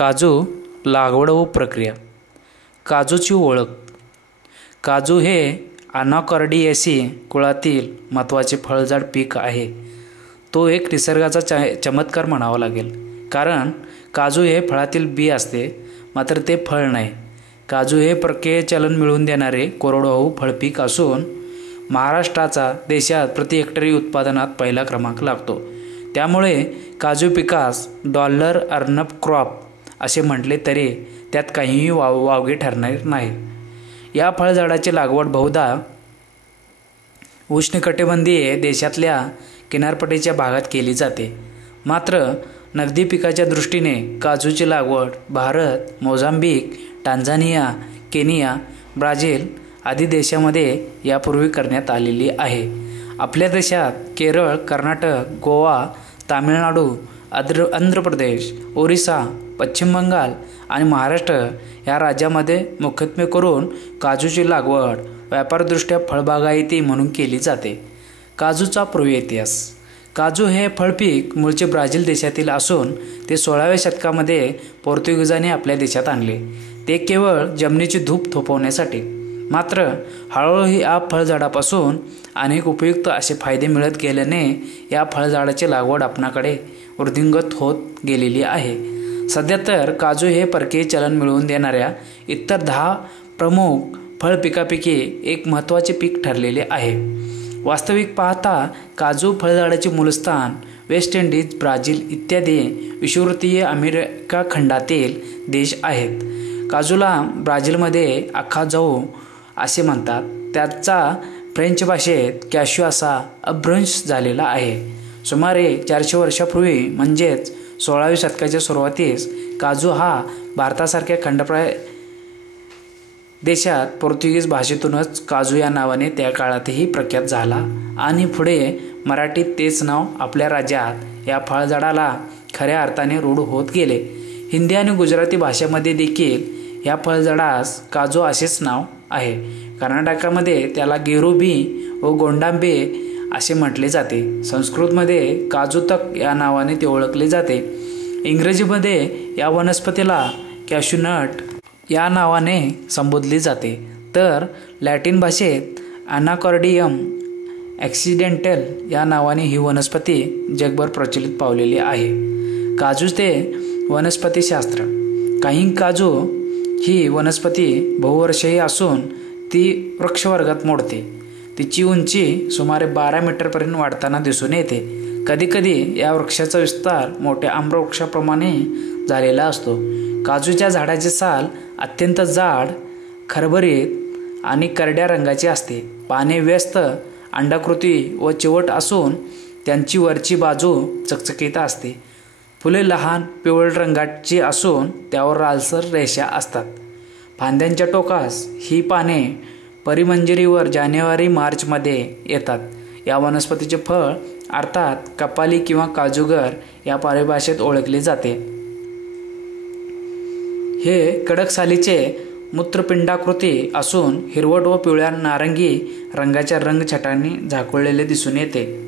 काजू लागवड व प्रक्रिया. काजूची ओळख. काजू हे अनाकॉर्डिएसी कुळातील महत्त्वाचे फळझाड पीक आहे. तो एक निसर्गाचा चमत्कार म्हणावा लागेल, कारण काजू हे फळातील बी असते, मात्र ते फळ नाही. काजू हे परकीय चलन मिळवून देणारे कोरडवाहू फळपीक असून महाराष्ट्राचा देशात प्रति हेक्टरी उत्पादनात पहिला क्रमांक लागतो. त्यामुळे काजू पिकास डॉलर अर्नब क्रॉप असे म्हटले तरी त्यात काहीही वावगे ठरणार नाही. या फळझाडाची लागवड बहुधा उष्णकटिबंधीय देशातल्या किनारपट्टीच्या भागात केली जाते. मात्र नगदी पिकाच्या दृष्टीने काजूची लागवड Bharat, Mozambique, Tanzania, Kenya, Brazil आदी देशांमध्ये यापूर्वी करण्यात आलेली आहे. आपल्या देशात केरळ, कर्नाटक, गोवा, तामिळनाडू, आंध्र प्रदेश, ओरिसा, पश्चिम बंगाल आणि महाराष्ट्र या राज्यामध्ये मुख्यत्वे करून काजूची लागवड व्यापारदृष्ट्या फळबागायती म्हणून केली जाते. काजूचा पूर्वीय इतिहास. काजू हे फळपीक मूळचे ब्राझील देशातील असून ते 16व्या शतकामध्ये पोर्तुगीजांनी आपल्या देशात आणले. ते केवळ जमिनीची धूप थोपवण्यासाठी. मात्र हळूहळू या फळझाडापासून अनेक उपयुक्त असे फायदे मिळत गेल्याने या फळझाडाची लागवड आपणाकडे वृद्धिंगत होत गेलेली आहे. सध्या तर काजू हे परकीय चलन मिळवून देणाऱ्या इतर 10 प्रमुख फळपिकापैकी एक महत्त्वाचे पीक ठरलेले आहे. वास्तविक पाहता काजू फळझाडाचे मूलस्थान वेस्ट इंडिज, ब्राझील इत्यादी विषुववृत्तीय अमेरिका खंडातील देश आहेत. काजूला ब्राझीलमध्ये आखाजाऊ असे म्हणतात. त्याचा फ्रेंच भाषेत कॅश्यू असा अपभ्रंश झालेला आहे. सुमारे 400 वर्षापूर्वी म्हणजेच 16व्या शतकाच्या सुरुवातीस काजू हा भारतासारख्या खंडप्राय देशात पोर्तुगीज भाषेतूनच काजू या नावाने त्या काळातही प्रख्यात झाला आणि पुढे मराठीत तेच नाव आपल्या राज्यात या फळझाडाला खऱ्या अर्थाने रूढ होत गेले. हिंदी आणि गुजराती भाषेमध्ये देखील या फळझाडास काजू असेच नाव आहे. कर्नाटकामध्ये त्याला गेरुबी व गोंडांबे असे म्हटले जाते. संस्कृतमध्ये काजूतक या नावाने ते ओळखले जाते. इंग्रजीमध्ये या वनस्पतीला कॅश्यूनट या नावाने संबोधले जाते. तर लॅटिन भाषेत अनाकॉर्डियम ॲक्सिडेंटल या नावाने ही वनस्पती जगभर प्रचलित पावलेली आहे. काजूचे वनस्पतीशास्त्र. काही काजू ही वनस्पती बहुवर्षीय असून ती वृक्षवर्गात मोडते. तिची उंची सुमारे 12 मीटरपर्यंत वाढताना दिसून येते. कधीकधी या वृक्षाचा विस्तार मोठ्या आम्रवृक्षाप्रमाणे झालेला असतो. काजूच्या झाडाचे साल अत्यंत जाड, खरबरीत आणि करड्या रंगाचे असते. पाने व्यस्त, अंडाकृती व चिवट असून त्यांची वरची बाजू चकचकीत असते. फुले लहान पिवळ रंगाची असून त्यावर लालसर रेषा असतात. फांद्यांच्या टोकास ही पाने परिमंजिरीवर जानेवारी-मार्चमध्ये येतात. या वनस्पतीचे फळ अर्थात कपाली किंवा काजूगर या परिभाषेत ओळखले जाते. हे कडक सालीचे मूत्रपिंडाकृती असून हिरवट व पिवळ्या नारंगी रंगाच्या रंगछटांनी झाकळलेले दिसून येते.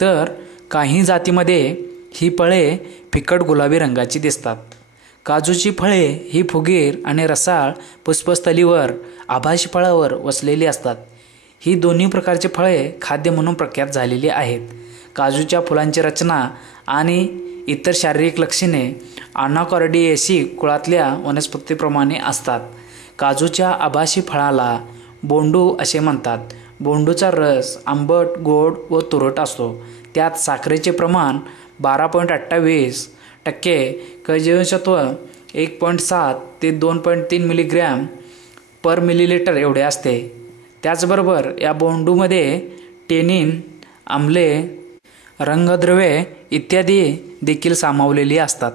तर काही जातीमध्ये ही फळे फिकट गुलाबी रंगाची दिसतात. काजूची फळे ही फुगीर आणि रसाळ पुष्पस्थलीवर आभासी फळावर वसलेली असतात. ही दोन्ही प्रकारची फळे खाद्य म्हणून प्रख्यात झालेली आहेत. काजूच्या फुलांची रचना आणि इतर शारीरिक लक्षणे अनाकॉर्डिएसी कुळातल्या वनस्पतीप्रमाणे असतात. काजूच्या आभासी फळाला बोंडू असे म्हणतात. बोंडूचा रस आंबट, गोड व तुरट असतो. त्यात साखरेचे प्रमाण 12.28% क जीवनसत्व 1.7 ते 2.3 मिलीग्रॅम पर मिलीलिटर एवढे असते. त्याचबरोबर या बोंडूमध्ये टेनिन, आम्ले, रंगद्रव्ये इत्यादी देखील सामावलेली असतात.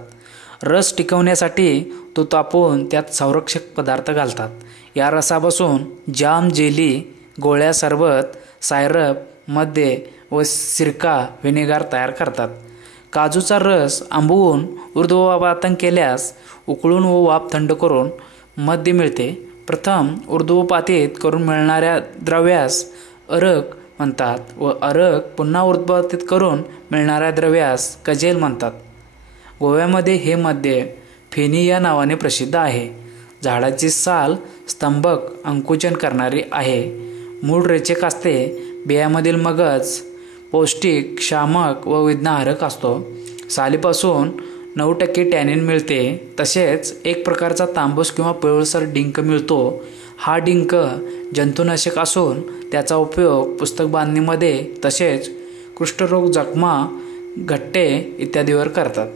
रस टिकवण्यासाठी तो तापवून त्यात संरक्षक पदार्थ घालतात. या रसापासून जाम, जेली, गोळ्या, सरबत, सायरप, मद्य व सिरका, व्हिनेगार तयार करतात. काजूचा रस आंबवून ऊर्ध्वपातन केल्यास उकळून व वाफ थंड करून मद्य मिळते. प्रथम ऊर्ध्वपातीत करून मिळणाऱ्या द्रव्यास अरक म्हणतात व अरक पुन्हा ऊर्ध्वपातीत करून मिळणाऱ्या द्रव्यास कजेल म्हणतात. गोव्यामध्ये हे मद्य फेनी या नावाने प्रसिद्ध आहे. झाडाची साल स्तंभक अंकुचन करणारी आहे. मूळ रेचक असते. बियामधील मगज पौष्टिक, शामक व विघ्नहारक असतो. सालीपासून 9% टॅनिन मिळते. तसेच एक प्रकारचा तांबूस किंवा पिवळसर डिंक मिळतो. हा डिंक जंतुनाशक असून त्याचा उपयोग पुस्तक बांधणीमध्ये तसेच कुष्ठरोग, जखमा, घट्टे इत्यादीवर करतात.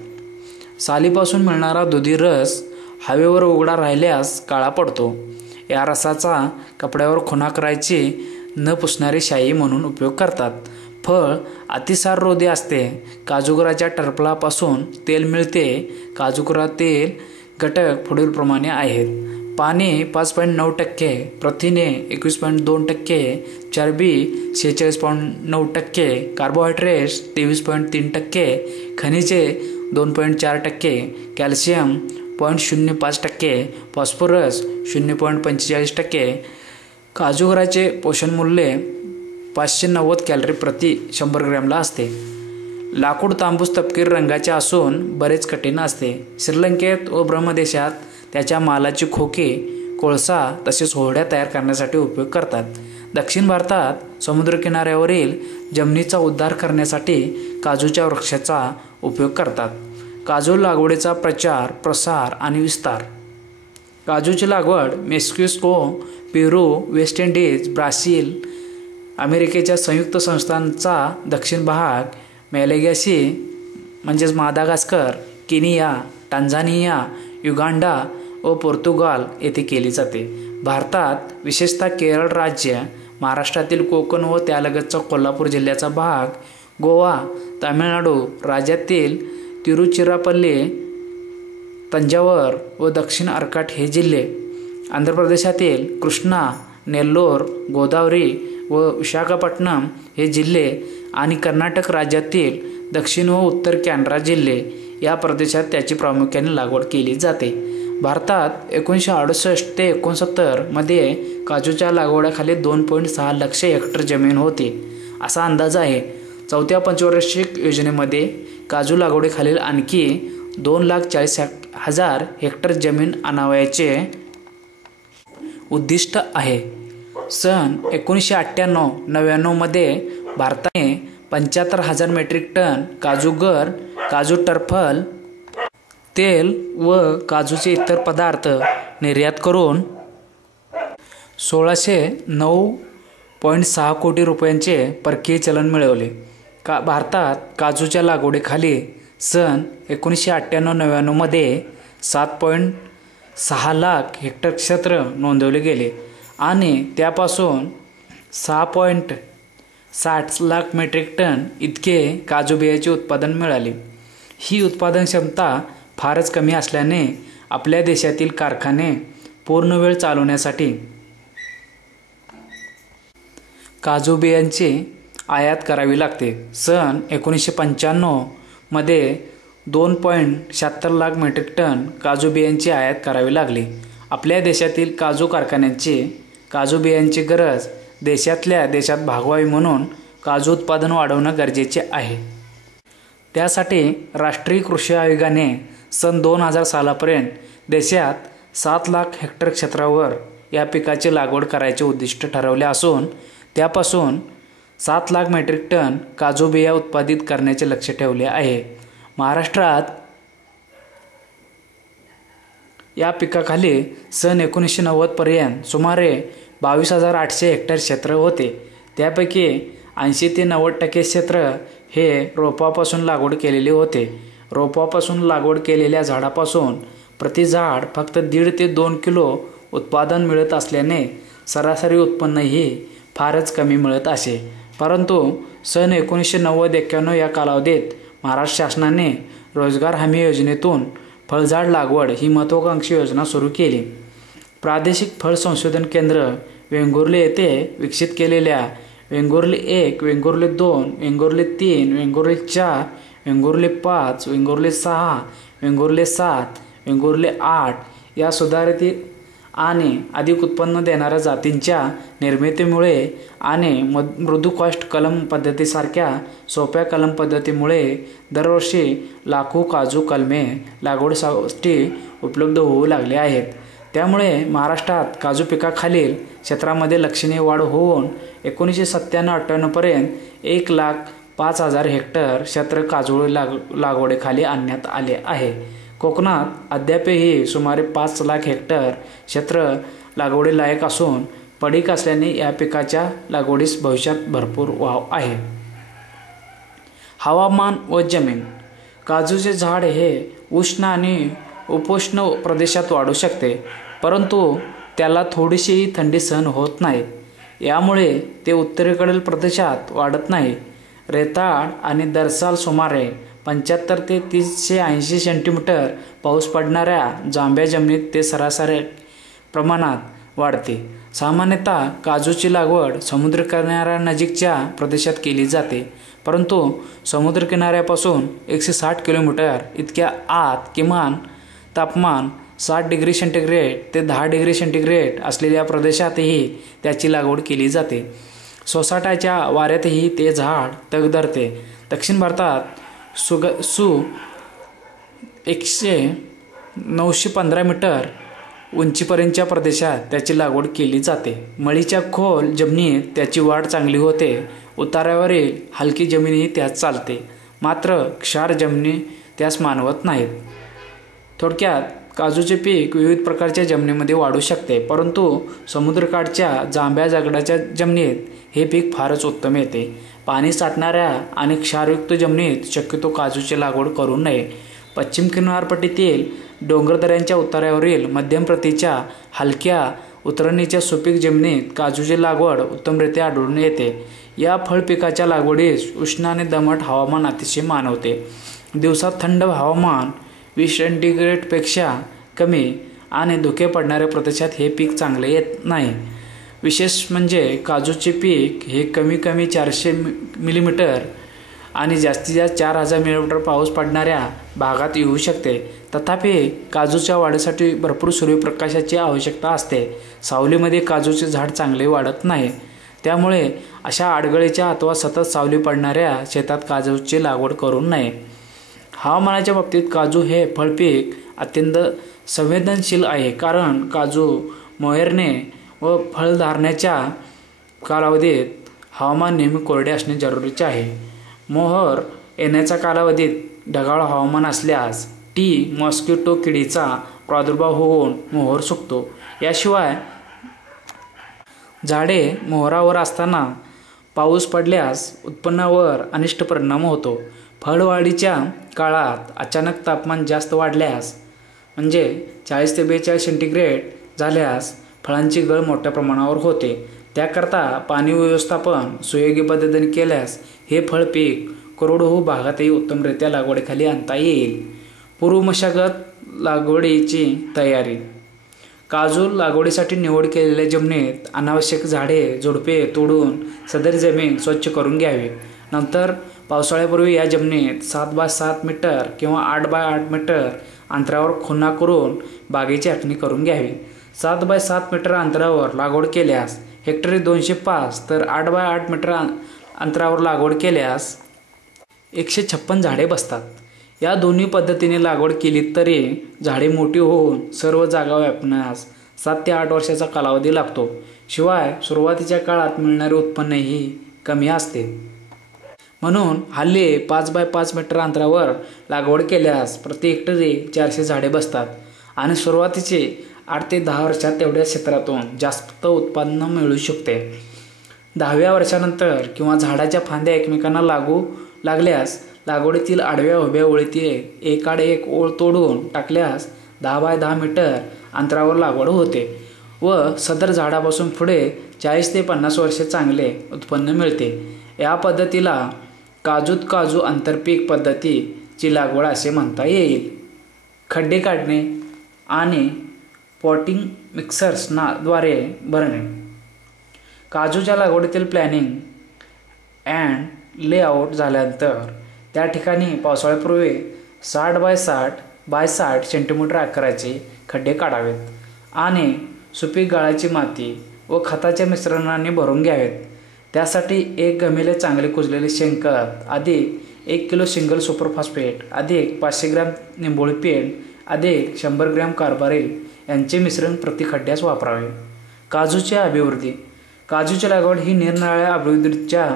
सालीपासून मिळणारा दुधी रस हवेवर उघडा राहिल्यास काळा पडतो. या रसाचा कपड्यावर खुणा करायची न पुसणारी शाई म्हणून उपयोग करतात. फळ अतिसाररोधी असते. काजूगराच्या टरफलापासून तेल मिळते. काजूगरा तेल घटक पुढीलप्रमाणे आहेत. पाणी 5.9%, प्रथिने 21.2%, चरबी 46.9%, कार्बोहायड्रेट्स 23.3%, खनिजे 2.4%, कॅल्शियम 0.05%, फॉस्फरस 0.45%. काजूगराचे पोषणमूल्य 590 कॅलरी प्रति 100 ग्रॅमला असते. लाकूड तांबूस तपकिरी रंगाचे असून बरेच कठीण असते. श्रीलंकेत व ब्रह्मदेशात त्याच्या मालाची खोके, कोळसा तसेच होड्या तयार करण्यासाठी उपयोग करतात. दक्षिण भारतात समुद्रकिनाऱ्यावरील जमिनीचा उद्धार करण्यासाठी काजूच्या वृक्षाचा उपयोग करतात. काजू लागवडीचा प्रचार, प्रसार आणि विस्तार. काजूची लागवड मेक्सिको, पेरू, वेस्ट इंडिज, ब्राझील, अमेरिकेच्या संयुक्त संस्थानांचा दक्षिण भाग, मॅलेगासी म्हणजेच मादागास्कर, केनिया, टांझानिया, युगांडा व पोर्तुगाल येथे केली जाते. भारतात विशेषतः केरळ राज्य, महाराष्ट्रातील कोकण व त्यालगतचा कोल्हापूर जिल्ह्याचा भाग, गोवा, तामिळनाडू राज्यातील तिरुचिरापल्ली, तंजावर व दक्षिण आर्काट हे जिल्हे, आंध्र प्रदेशातील कृष्णा, नेल्लोर, गोदावरी व विशाखापट्टणम हे जिल्हे आणि कर्नाटक राज्यातील दक्षिण व उत्तर कॅनरा जिल्हे या प्रदेशात त्याची प्रामुख्याने लागवड केली जाते. भारतात 1968 ते 1969 मध्ये काजूच्या लागवडीखाली 2.6 लाख हेक्टर जमीन होती असा अंदाज आहे. चौथ्या पंचवार्षिक योजनेमध्ये काजू लागवडीखालील आणखी 2,40,000 हेक्टर जमीन आणावयाचे उद्दिष्ट आहे. सन 1998-99 मध्ये भारताने 75,000 मेट्रिक टन काजूगर, काजू टरफल, तेल व काजूचे इतर पदार्थ निर्यात करून 1,609.6 कोटी रुपयांचे परकीय चलन मिळवले. भारतात काजूच्या लागवडीखाली सन 1998-99 मध्ये 7.6 लाख हेक्टर क्षेत्र नोंदवले गेले आणि त्यापासून 6.60 लाख मेट्रिक टन इतके काजू बियाचे उत्पादन मिळाले. ही उत्पादन क्षमता फारच कमी असल्याने आपल्या देशातील कारखाने पूर्ण वेळ चालवण्यासाठी काजू बियांची आयात करावी लागते. सन 1995 मध्ये 2.76 लाख मेट्रिक टन काजू बियांची आयात करावी लागली. आपल्या देशातील काजू कारखान्यांची काजू बियांची गरज देशातल्या देशात भागवावी म्हणून काजू उत्पादन वाढवणं गरजेचे आहे. त्यासाठी राष्ट्रीय कृषी आयोगाने सन 2000 सालापर्यंत देशात 7 लाख हेक्टर क्षेत्रावर या पिकाची लागवड करायचे उद्दिष्ट ठरवले असून त्यापासून 7 लाख मेट्रिक टन काजू बिया उत्पादित करण्याचे लक्ष्य ठेवले आहे. महाराष्ट्रात या पिकाखाली सन 1990 पर्यंत सुमारे 22,800 हेक्टर क्षेत्र होते. त्यापैकी 80 ते 90% क्षेत्र हे रोपापासून लागवड केलेले होते. रोपापासून लागवड केलेल्या झाडापासून प्रति झाड फक्त 1.5 ते 2 किलो उत्पादन मिळत असल्याने सरासरी उत्पन्नही फारच कमी मिळत असे. परंतु सन 1990-91 या कालावधीत महाराष्ट्र शासनाने रोजगार हमी योजनेतून फळझाड लागवड ही महत्त्वाकांक्षी योजना सुरू केली. प्रादेशिक फळ संशोधन केंद्र वेंगुर्ले येथे विकसित केलेल्या वेंगुर्ले 1, वेंगुर्ले 2, वेंगुर्ले 3, वेंगुर्ले 4, वेंगुर्ले 5, वेंगुर्ले 6, वेंगुर्ले 7, वेंगुर्ले 8 या सुधारित आणि अधिक उत्पन्न देणाऱ्या जातींच्या निर्मितीमुळे आणि मृदुकाष्ठ कलम पद्धतीसारख्या सोप्या कलम पद्धतीमुळे दरवर्षी लाखो काजू कलमे लागवडीसाठी उपलब्ध होऊ लागले आहेत. त्यामुळे महाराष्ट्रात काजू पिकाखालील क्षेत्रामध्ये लक्षणीय वाढ होऊन 1997-98 पर्यंत 1,05,000 हेक्टर क्षेत्र काजू लागवडीखाली आणण्यात आले आहे. कोकणात अद्यापही सुमारे 5 लाख हेक्टर क्षेत्र लागवडीलायक असून पडीक असल्याने या पिकाच्या लागवडीस भविष्यात भरपूर वाव आहे. हवामान व जमीन. काजूचे झाड हे उष्ण आणि उपोष्ण प्रदेशात वाढू शकते, परंतु त्याला थोडीशी थंडी सहन होत नाही. यामुळे ते उत्तरेकडील प्रदेशात वाढत नाही. रेताळ आणि दरसाल सुमारे 75 ते 380 सेंटीमीटर पाऊस पडणाऱ्या जांभ्या जमिनीत ते सरासरी प्रमाणात वाढते. सामान्यतः काजूची लागवड समुद्रकिनाऱ्यानजीकच्या प्रदेशात केली जाते, परंतु समुद्रकिनाऱ्यापासून 160 किलोमीटर इतक्या आत किमान तापमान 60 डिग्री सेंटीग्रेड ते 10 डिग्री सेंटीग्रेड असलेल्या प्रदेशातही त्याची लागवड केली जाते. सोसाट्याच्या वाऱ्यातही ते झाड तग धरते. दक्षिण भारतात 915 मीटर उंचीपर्यंतच्या प्रदेशात त्याची लागवड केली जाते. मळीच्या खोल जमिनीत त्याची वाढ चांगली होते. उतारावरील हलकी जमीनही त्यात चालते, मात्र क्षार जमिनी त्यास मानवत नाहीत. थोडक्यात काजूचे पीक विविध प्रकारच्या जमिनीमध्ये वाढू शकते, परंतु समुद्रकाठच्या जांभ्या दगडाच्या जमिनीत हे पीक फारच उत्तम येते. पाणी साठणाऱ्या आणि क्षारयुक्त जमिनीत शक्यतो काजूची लागवड करू नये. पश्चिम किनारपट्टीतील डोंगरदऱ्यांच्या उतारावरील मध्यम प्रतीच्या हलक्या उतरणीच्या सुपीक जमिनीत काजूची लागवड उत्तमरित्या आढळून येते. या फळ पिकाच्या लागवडीस उष्ण आणि दमट हवामान अतिशय मानवते. दिवसात थंड हवामान 20 सेंटीग्रेडपेक्षा कमी आणि धुके पडणाऱ्या प्रदेशात हे पीक चांगले येत नाही. विशेष म्हणजे काजूचे पीक हे कमी 400 मिलीमीटर आणि जास्तीत जास्त 4000 मिलीमीटर पाऊस पडणाऱ्या भागात येऊ शकते. तथापि काजूच्या वाढीसाठी भरपूर सूर्यप्रकाशाची आवश्यकता असते. सावलीमध्ये काजूचे झाड चांगले वाढत नाही. त्यामुळे अशा आडगळीच्या अथवा सतत सावली पडणाऱ्या शेतात काजूची लागवड करू नये. हवामानाच्या बाबतीत काजू हे फळपीक अत्यंत संवेदनशील आहे, कारण काजू मोहरणे व फळधारण्याच्या कालावधीत हवामान नेहमी कोरडे असणे जरुरीचे आहे. मोहर येण्याच्या कालावधीत ढगाळ हवामान असल्यास मॉस्किटो किडीचा प्रादुर्भाव होऊन मोहर सुकतो. याशिवाय झाडे मोहरावर असताना पाऊस पडल्यास उत्पन्नावर अनिष्ट परिणाम होतो. फळवाढीच्या काळात अचानक तापमान जास्त वाढल्यास म्हणजे 40 ते 42 सेंटीग्रेड झाल्यास फळांची गळ मोठ्या प्रमाणावर होते. त्याकरता पाणी व्यवस्थापन सुयोग्य पद्धतीने केल्यास हे फळ पीक कोरडवाहू भागातही उत्तमरित्या लागवडीखाली आणता येईल. पूर्व मशागत लागवडीची तयारी. काजू लागवडीसाठी निवड केलेल्या जमिनीत अनावश्यक झाडे झुडपे तोडून सदर जमीन स्वच्छ करून घ्यावी. नंतर पावसाळ्यापूर्वी या जमिनीत 7 बाय 7 मीटर किंवा 8 बाय 8 मीटर अंतरावर खुणा करून बागेची आखणी करून घ्यावी. 7 बाय 7 मीटर अंतरावर लागवड केल्यास हेक्टरी 205 तर 8 बाय 8 मीटर अंतरावर लागवड केल्यास 156 झाडे बसतात. या दोन्ही पद्धतीने लागवड केली तरी झाडे मोठी होऊन सर्व जागा व्यापण्यास 7 ते 8 वर्षाचा कालावधी लागतो. शिवाय सुरुवातीच्या काळात मिळणारे उत्पन्नही कमी असते. म्हणून हल्ली 5 बाय 5 मीटर अंतरावर लागवड केल्यास प्रति हेक्टरी 400 झाडे बसतात आणि सुरुवातीचे 8 ते 10 वर्षात तेवढ्या क्षेत्रातून जास्त उत्पन्न मिळू शकते. 10व्या वर्षानंतर किंवा झाडाच्या फांद्या एकमेकांना लागू लागल्यास लागवडीतील आडव्या उभ्या ओळीतील एकाड एक ओळ तोडून टाकल्यास 10 बाय 10 मीटर अंतरावर लागवड होते व सदर झाडापासून पुढे 40 ते 50 वर्षे चांगले उत्पन्न मिळते. या पद्धतीला काजू आंतरपीक पद्धतीची लागवड असे म्हणता येईल. खड्डे काढणे आणि पॉटिंग मिक्सर्सद्वारे भरणे. काजूच्या लागवडीतील प्लॅनिंग अँड लेआउट झाल्यानंतर त्या ठिकाणी पावसाळ्यापूर्वी 60 बाय 60 सेंटीमीटर आकाराचे खड्डे काढावेत आणि सुपीक गाळाची माती व खताच्या मिश्रणाने भरून घ्यावेत. त्यासाठी 1 घमेले चांगले कुजलेले शेणखत अधिक 1 किलो सिंगल सुपर फॉस्फेट अधिक 500 ग्रॅम निंबोळी पेंड अधिक 100 ग्रॅम कार्बारिल यांचे मिश्रण प्रति खड्ड्यास वापरावे. काजूची अभिवृद्धी. काजूची लागवड ही निरनिराळ्या अभिवृद्धीच्या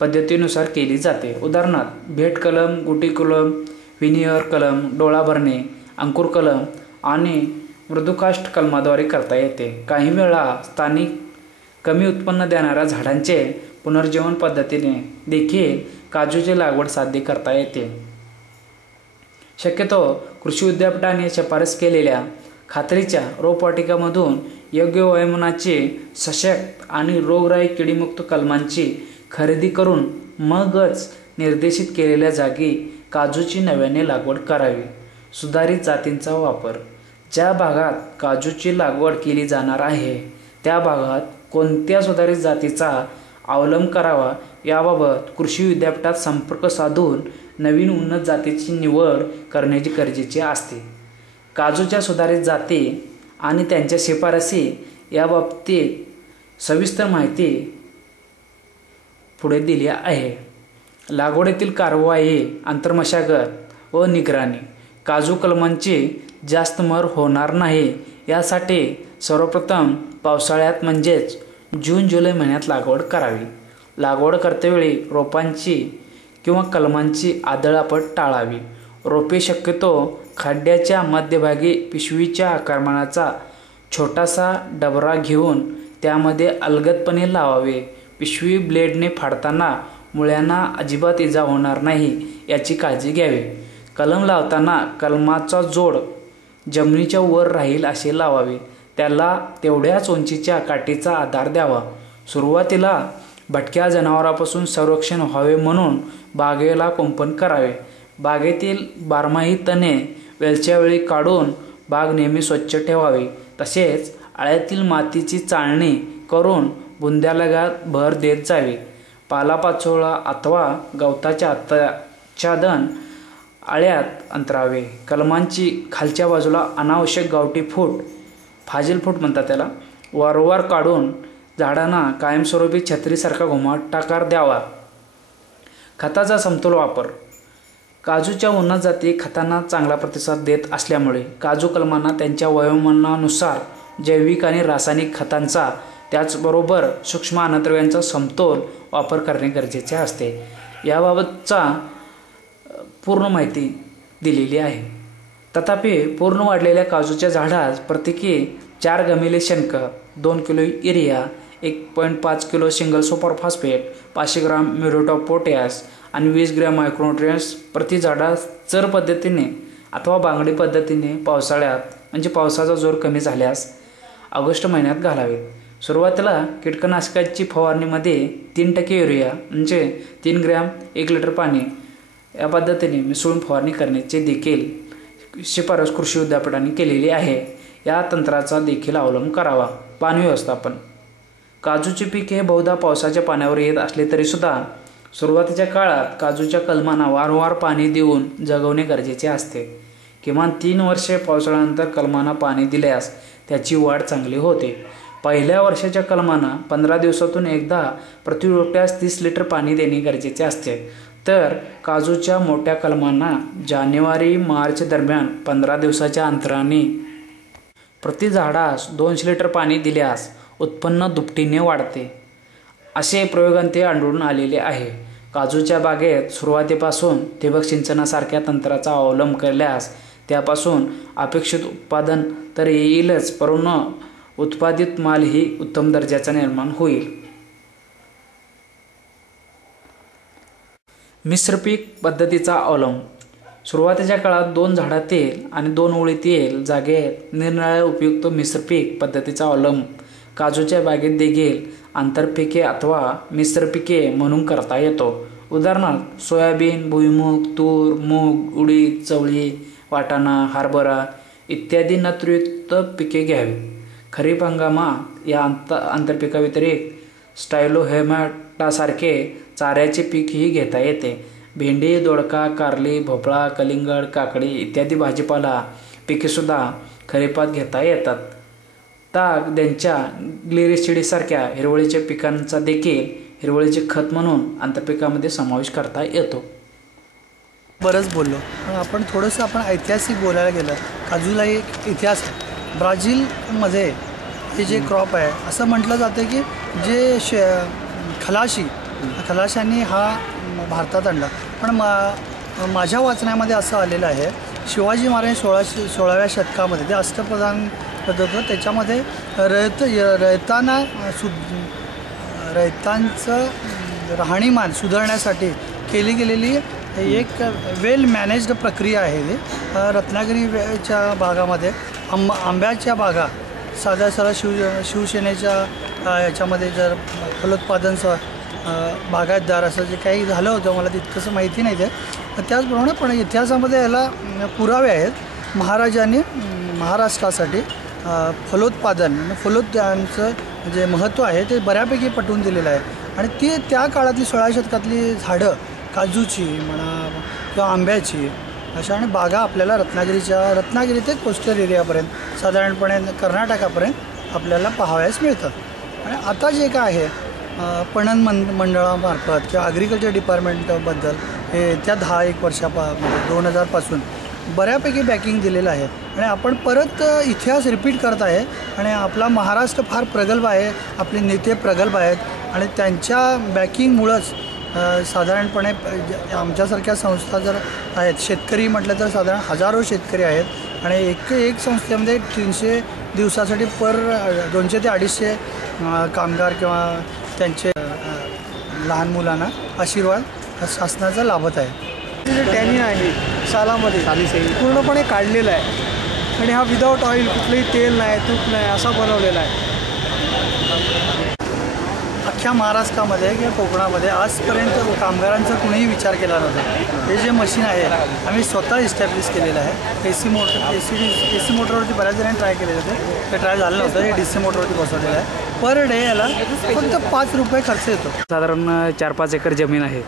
पद्धतीनुसार केली जाते. उदाहरणार्थ भेट कलम, गुटी कलम, विनियर कलम, डोळा भरणे, अंकुर कलम आणि मृदुकाष्ठ कलमाद्वारे करता येते. काही वेळा स्थानिक कमी उत्पन्न देणाऱ्या झाडांचे पुनर्जीवन पद्धतीने देखील काजूची लागवड साध्य करता येते. शक्यतो कृषी विद्यापीठाने शिफारस केलेल्या खात्रीच्या रोपवाटिकामधून योग्य वयोमानाची सशक्त आणि रोगराई किडीमुक्त कलमांची खरेदी करून मगच निर्देशित केलेल्या जागी काजूची नव्याने लागवड करावी. सुधारित जातींचा वापर. ज्या भागात काजूची लागवड केली जाणार आहे त्या भागात कोणत्या सुधारित जातीचा अवलंब करावा याबाबत कृषी विद्यापीठात संपर्क साधून नवीन उन्नत जातीची निवड करण्याची गरजेचे असते. काजूच्या सुधारित जाती आणि त्यांच्या शिफारसी याबाबतीत सविस्तर माहिती पुढे दिली आहे. लागवडीतील कार्यवाही, आंतरमशागत व निगराणी. काजू कलमांची जास्त मर होणार नाही यासाठी सर्वप्रथम पावसाळ्यात म्हणजेच जून-जुलै महिन्यात लागवड करावी. लागवड करतेवेळी रोपांची किंवा कलमांची आदळआपट टाळावी. रोपे शक्यतो खड्ड्याच्या मध्यभागी पिशवीच्या आकारमानाचा छोटासा डबरा घेऊन त्यामध्ये अलगदपणे लावावे. पिशवी ब्लेडने फाडताना मुळ्यांना अजिबात इजा होणार नाही याची काळजी घ्यावी. कलम लावताना कलमाचा जोड जमिनीच्या वर राहील असे लावावे. त्याला तेवढ्याच उंचीच्या काठीचा आधार द्यावा. सुरुवातीला भटक्या जनावरांपासून संरक्षण व्हावे म्हणून बागेला कुंपण करावे. बागेतील बारमाही तणे वेळच्या वेळी काढून बाग नेहमी स्वच्छ ठेवावी. तसेच आळ्यातील मातीची चाळणी करून बुंद्यालगत भर देत जावी. पालापाचोळा अथवा गवताचे आच्छादन आळ्यात अंतरावे. कलमांची खालच्या बाजूला अनावश्यक गावठी फूट, फाजील फूट म्हणतात त्याला, वारंवार काढून झाडांना कायमस्वरूपी छत्रीसारखा घुमाटाकार द्यावा. खताचा समतोल वापर. काजूच्या उन्नत जाती खतांना चांगला प्रतिसाद देत असल्यामुळे काजू कलमांना त्यांच्या वयोमानानुसार जैविक आणि रासायनिक खतांचा त्याचबरोबर सूक्ष्म अन्नद्रव्यांचा समतोल वापर करणे गरजेचे असते. याबाबतचा पूर्ण माहिती दिलेली आहे. तथापि पूर्ण वाढलेल्या काजूच्या झाडास प्रत्येकी 4 घमेले शेणखत, 2 kilo urea, 1.5 kilo single super phosphate, 500 gram muriate of potash आणि 20 ग्रॅम मायक्रोन्युट्रिएंट्स प्रति झाडास चर पद्धतीने अथवा बांगडी पद्धतीने पावसाळ्यात म्हणजे पावसाचा जोर कमी झाल्यास ऑगस्ट महिन्यात घालावेत. सुरुवातीला कीटकनाशकाची फवारणीमध्ये 3% युरिया म्हणजे 3 ग्रॅम 1 लिटर पाणी या पद्धतीने मिसळून फवारणी करण्याची देखील शिफारस कृषी विद्यापीठाने केलेली आहे. या तंत्राचा देखील अवलंब करावा. पाणी व्यवस्थापन. काजूचे पीक हे बहुधा पावसाच्या पाण्यावर येत असले तरीसुद्धा सुरुवातीच्या काळात काजूच्या कलमांना वारंवार पाणी देऊन जगवणे गरजेचे असते. किमान 3 वर्षे पावसाळ्यानंतर कलमांना पाणी दिल्यास त्याची वाढ चांगली होते. पहिल्या वर्षाच्या कलमांना 15 दिवसातून एकदा प्रति रोट्यास 30 लिटर पाणी देणे गरजेचे असते. तर काजूच्या मोठ्या कलमांना जानेवारी-मार्च दरम्यान 15 दिवसाच्या अंतराने प्रति झाडास 200 लिटर पाणी दिल्यास उत्पन्न दुपटीने वाढते. असे प्रयोगांते आढळून आलेले आहे. काजूच्या बागेत सुरुवातीपासून ठिबक सिंचनासारख्या तंत्राचा अवलंब केल्यास त्यापासून अपेक्षित उत्पादन तर येईलच, परंतु उत्पादित मालही उत्तम दर्जाचा निर्माण होईल. मिश्र पीक पद्धतीचा अवलंब. सुरुवातीच्या काळात 2 झाडातील आणि 2 ओळीतील जागेत निरनिराळ्या उपयुक्त मिश्र पीक पद्धतीचा अवलंब काजूच्या बागेत देखील आंतरपिके अथवा मिश्र पिके म्हणून करता येतो. उदाहरणार्थ सोयाबीन, भुईमूग, तूर, मूग, उडीद, चवळी, वाटाणा, हरभरा इत्यादी नत्रयुक्त पिके घ्यावी. खरीप हंगामात या आंतरपिकाव्यतिरिक्त स्टायलोहेमाटासारखे चाऱ्याचे पीकही घेता येते. भेंडी, दोडका, कारली, भोपळा, कलिंगड, काकडी इत्यादी भाजीपाला पिकेसुद्धा खरीपात घेता येतात. ताग त्यांच्या ग्लिरिसिडीसारख्या हिरवळीच्या पिकांचा देखील हिरवळीचे खत म्हणून आंतरपिकामध्ये समावेश करता येतो. बरंच बोललो, पण आपण थोडंसं ऐतिहासिक बोलायला गेलं. काजूला एक इतिहास आहे. ब्राझीलमध्ये हे जे क्रॉप आहे असं म्हटलं जातं की जे खलाशांनी हा भारतात आणला. पण माझ्या वाचण्यामध्ये असं आलेलं आहे, शिवाजी महाराज 16व्या शतकामध्ये ते अष्टप्रधान पद्धत होतं, त्याच्यामध्ये रयतांचं राहणीमान सुधारण्यासाठी केली गेलेली एक वेल मॅनेज्ड प्रक्रिया आहे. ही रत्नागिरीच्या भागामध्ये आंब्याच्या बागा साध्या सरळ शिवसेनेच्या याच्यामध्ये जर फलोत्पादन बागायतदार असं जे काही झालं होतं मला तितकंसं माहिती नाही ते. त्याचप्रमाणे पण इतिहासामध्ये याला पुरावे आहेत. महाराजांनी महाराष्ट्रासाठी फलोत्पादनाचं जे महत्त्व आहे ते बऱ्यापैकी पटवून दिलेलं आहे. आणि ती त्या काळातली 16व्या शतकातली झाडं काजूची म्हणा किंवा आंब्याची अशा आणि बागा आपल्याला रत्नागिरी ते कोस्टल एरियापर्यंत साधारणपणे कर्नाटकापर्यंत आपल्याला पाहावयास मिळतात. आणि आता जे काय आहे पणन मंडळामार्फत किंवा ॲग्रिकल्चर डिपार्टमेंटबद्दल हे त्या 10-1 वर्षामध्ये 2000पासून बऱ्यापैकी बॅकिंग दिलेलं आहे. आणि आपण परत इतिहास रिपीट करत आहे. आणि आपला महाराष्ट्र फार प्रगल्भ आहे, आपले नेते प्रगल्भ आहेत आणि त्यांच्या बॅकिंगमुळंच साधारणपणे आमच्यासारख्या संस्था जर आहेत, शेतकरी म्हटलं तर साधारण हजारो शेतकरी आहेत. आणि एक संस्थेमध्ये 300 दिवसासाठी 200 ते 250 कामगार किंवा त्यांचे लहान मुलांना आशीर्वाद शासनाचा लाभत आहे. जे टॅनिन आहे सालामध्ये पूर्णपणे काढलेला आहे आणि हा विदाऊट ऑइल, कुठलंही तेल नाही, तूप नाही, असा बनवलेला आहे. अख्ख्या महाराष्ट्रामध्ये किंवा कोकणामध्ये आजपर्यंत कामगारांचा कुणीही विचार केला नव्हता. हे जे मशीन आहे आम्ही स्वतः इस्टॅब्लिश केलेलं आहे. AC मोटरवरती बऱ्याच जणांनी ट्राय केलेलं होते, ते ट्राय झालं नव्हतं. हे DC मोटरवरती बसवलेलं आहे. पर डे याला फक्त 5 रुपये खर्च येतो. साधारण 4-5 एकर जमीन आहे,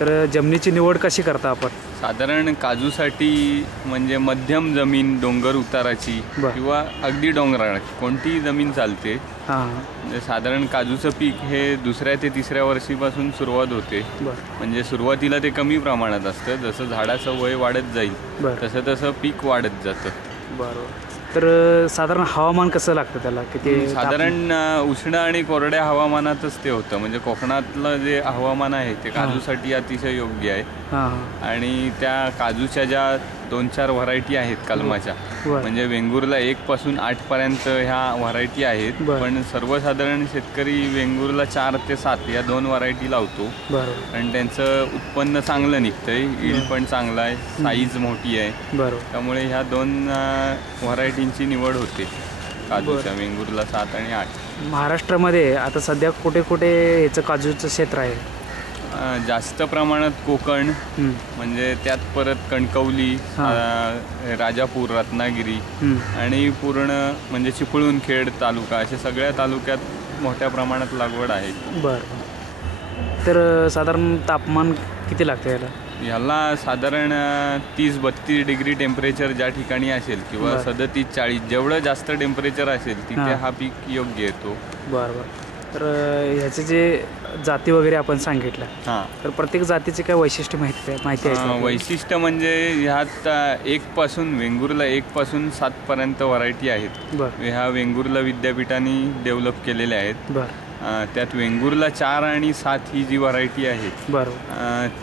तर जमिनीची निवड कशी करता आपण? साधारण काजूसाठी म्हणजे मध्यम जमीन, डोंगर उताराची किंवा अगदी डोंगराळ कोणतीही जमीन चालते. म्हणजे साधारण काजूचं पीक हे 2ऱ्या ते 3ऱ्या वर्षीपासून सुरुवात होते. म्हणजे सुरुवातीला ते कमी प्रमाणात असतं, जसं झाडाचं वय वाढत जाईल तसं तसं पीक वाढत जातं. बरोबर. तर साधारण हवामान कसं लागतं त्याला? किती? साधारण उष्ण आणि कोरड्या हवामानातच ते होतं. म्हणजे कोकणातलं जे हवामान आहे ते काजूसाठी अतिशय योग्य आहे. आणि त्या काजूच्या ज्या 2-4 व्हरायटी आहेत कलमाच्या, म्हणजे वेंगुर्ला 1 पासून 8 पर्यंत ह्या व्हरायटी आहेत. पण सर्वसाधारण शेतकरी वेंगुर्ला 4 ते 7 या 2 व्हरायटी लावतो. आणि त्यांचं उत्पन्न चांगलं निघतंय, ईल्ड पण चांगला आहे, साईज मोठी आहे. त्यामुळे ह्या 2 व्हरायटींची निवड होते काजूच्या, वेंगुर्ला 7 आणि 8. महाराष्ट्रामध्ये आता सध्या कुठे कुठे ह्याचं काजूचं क्षेत्र आहे? जास्त प्रमाणात कोकण, म्हणजे त्यात परत कणकवली, राजापूर, रत्नागिरी आणि पूर्ण म्हणजे चिपळूणखेड तालुका, अशा सगळ्या तालुक्यात मोठ्या प्रमाणात लागवड आहे. बरं. तर साधारण तापमान किती लागतं ह्याला? साधारण 30-32 डिग्री टेम्परेचर ज्या ठिकाणी असेल किंवा 37-40 जेवढं जास्त टेम्परेचर असेल तिथे हा पीक योग्य येतो. बरं. तर ह्याचे जे जाती वगैरे आपण सांगितलं, तर प्रत्येक जातीचे काय वैशिष्ट्य माहिती आहे? वैशिष्ट्य म्हणजे ह्यात 1 पासून वेंगुर्ला 1 पासून 7 पर्यंत व्हरायटी आहेत. ह्या वेंगुर्ला विद्यापीठाने डेव्हलप केलेल्या आहेत. त्यात वेंगुर्ला 4 आणि 7 ही जी व्हरायटी आहे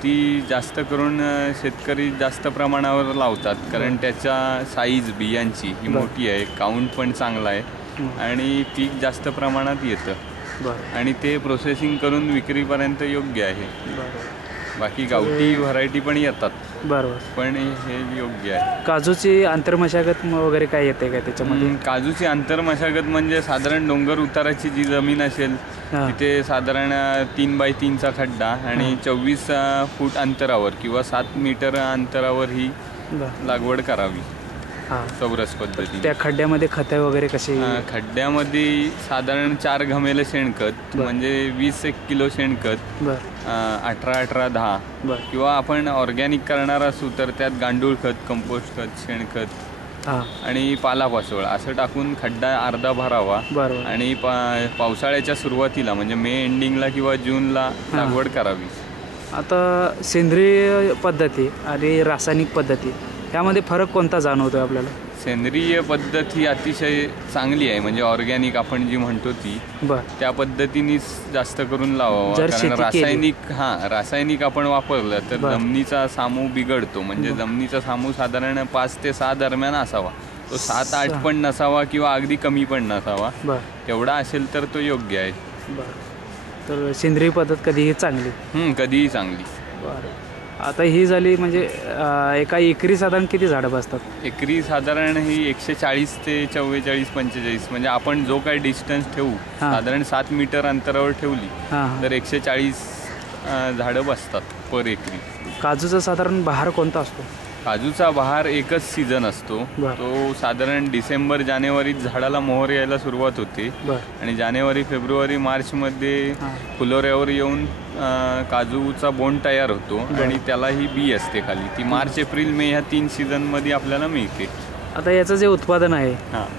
ती जास्त करून शेतकरी जास्त प्रमाणावर लावतात, कारण त्याच्या साईज बियांची ही मोठी आहे, काउंट पण चांगला आहे आणि पीक जास्त प्रमाणात येतं आणि ते प्रोसेसिंग करून विक्रीपर्यंत योग्य आहे. बाकी गावठी व्हरायटी पण येतात, पण हे योग्य आहे. काजूची आंतरमशागत वगैरे काय येते का त्याच्यामध्ये? काजूची आंतरमशागत म्हणजे साधारण डोंगर उताराची जी जमीन असेल तिथे साधारण 3x3चा खड्डा आणि 24 फूट अंतरावर किंवा 7 मीटर अंतरावर ही लागवड करावी चौरस पद्धती. त्या खड्ड्यामध्ये खते वगैरे कशी? खड्ड्यामध्ये साधारण 4 घमेलं शेणखत, म्हणजे 20 किलो शेणखत, 18-18-10 किंवा आपण ऑर्गॅनिक करणार असू तर त्यात गांडूळ खत, कंपोस्ट खत, शेणखत आणि पालापाचोळा असं टाकून खड्डा अर्धा भरावा आणि पावसाळ्याच्या सुरुवातीला म्हणजे मे एंडिंगला किंवा जूनला लागवड करावी. आता सेंद्रिय पद्धती आणि रासायनिक पद्धती त्यामध्ये फरक कोणता जाणवतोय आपल्याला? सेंद्रिय पद्धत ही अतिशय चांगली आहे, म्हणजे ऑर्गॅनिक आपण जी म्हणतो ती त्या पद्धतीनेच जास्त करून लावावा. कारण रासायनिक आपण वापरलं तर जमिनीचा सामू बिघडतो. म्हणजे जमिनीचा सामू साधारण 5 ते 6 दरम्यान असावा. तो 7-8 पण नसावा किंवा अगदी कमी पण नसावा. तेवढा असेल तर तो योग्य आहे. तर सेंद्रिय पद्धत कधीही चांगली? कधीही चांगली. आता ही झाली म्हणजे एका एकरी साधारण किती झाडं बसतात? एकरी साधारण ही 140 ते 44-45 म्हणजे आपण जो काही डिस्टन्स ठेवू साधारण 7 मीटर अंतरावर ठेवली तर 140 झाडं बसतात पर एकरी. काजूचा साधारण बहार कोणता असतो? काजूचा बहार एकच सीझन असतो. तो साधारण डिसेंबर-जानेवारीत झाडाला मोहर यायला सुरुवात होते आणि जानेवारी-फेब्रुवारी-मार्चमध्ये फुलोऱ्यावर येऊन काजूचा बोंड तयार होतो आणि त्याला ही बी असते खाली. ती मार्च-एप्रिल-मे ह्या 3 सीझनमध्ये आपल्याला मिळते. आता याचं जे उत्पादन आहे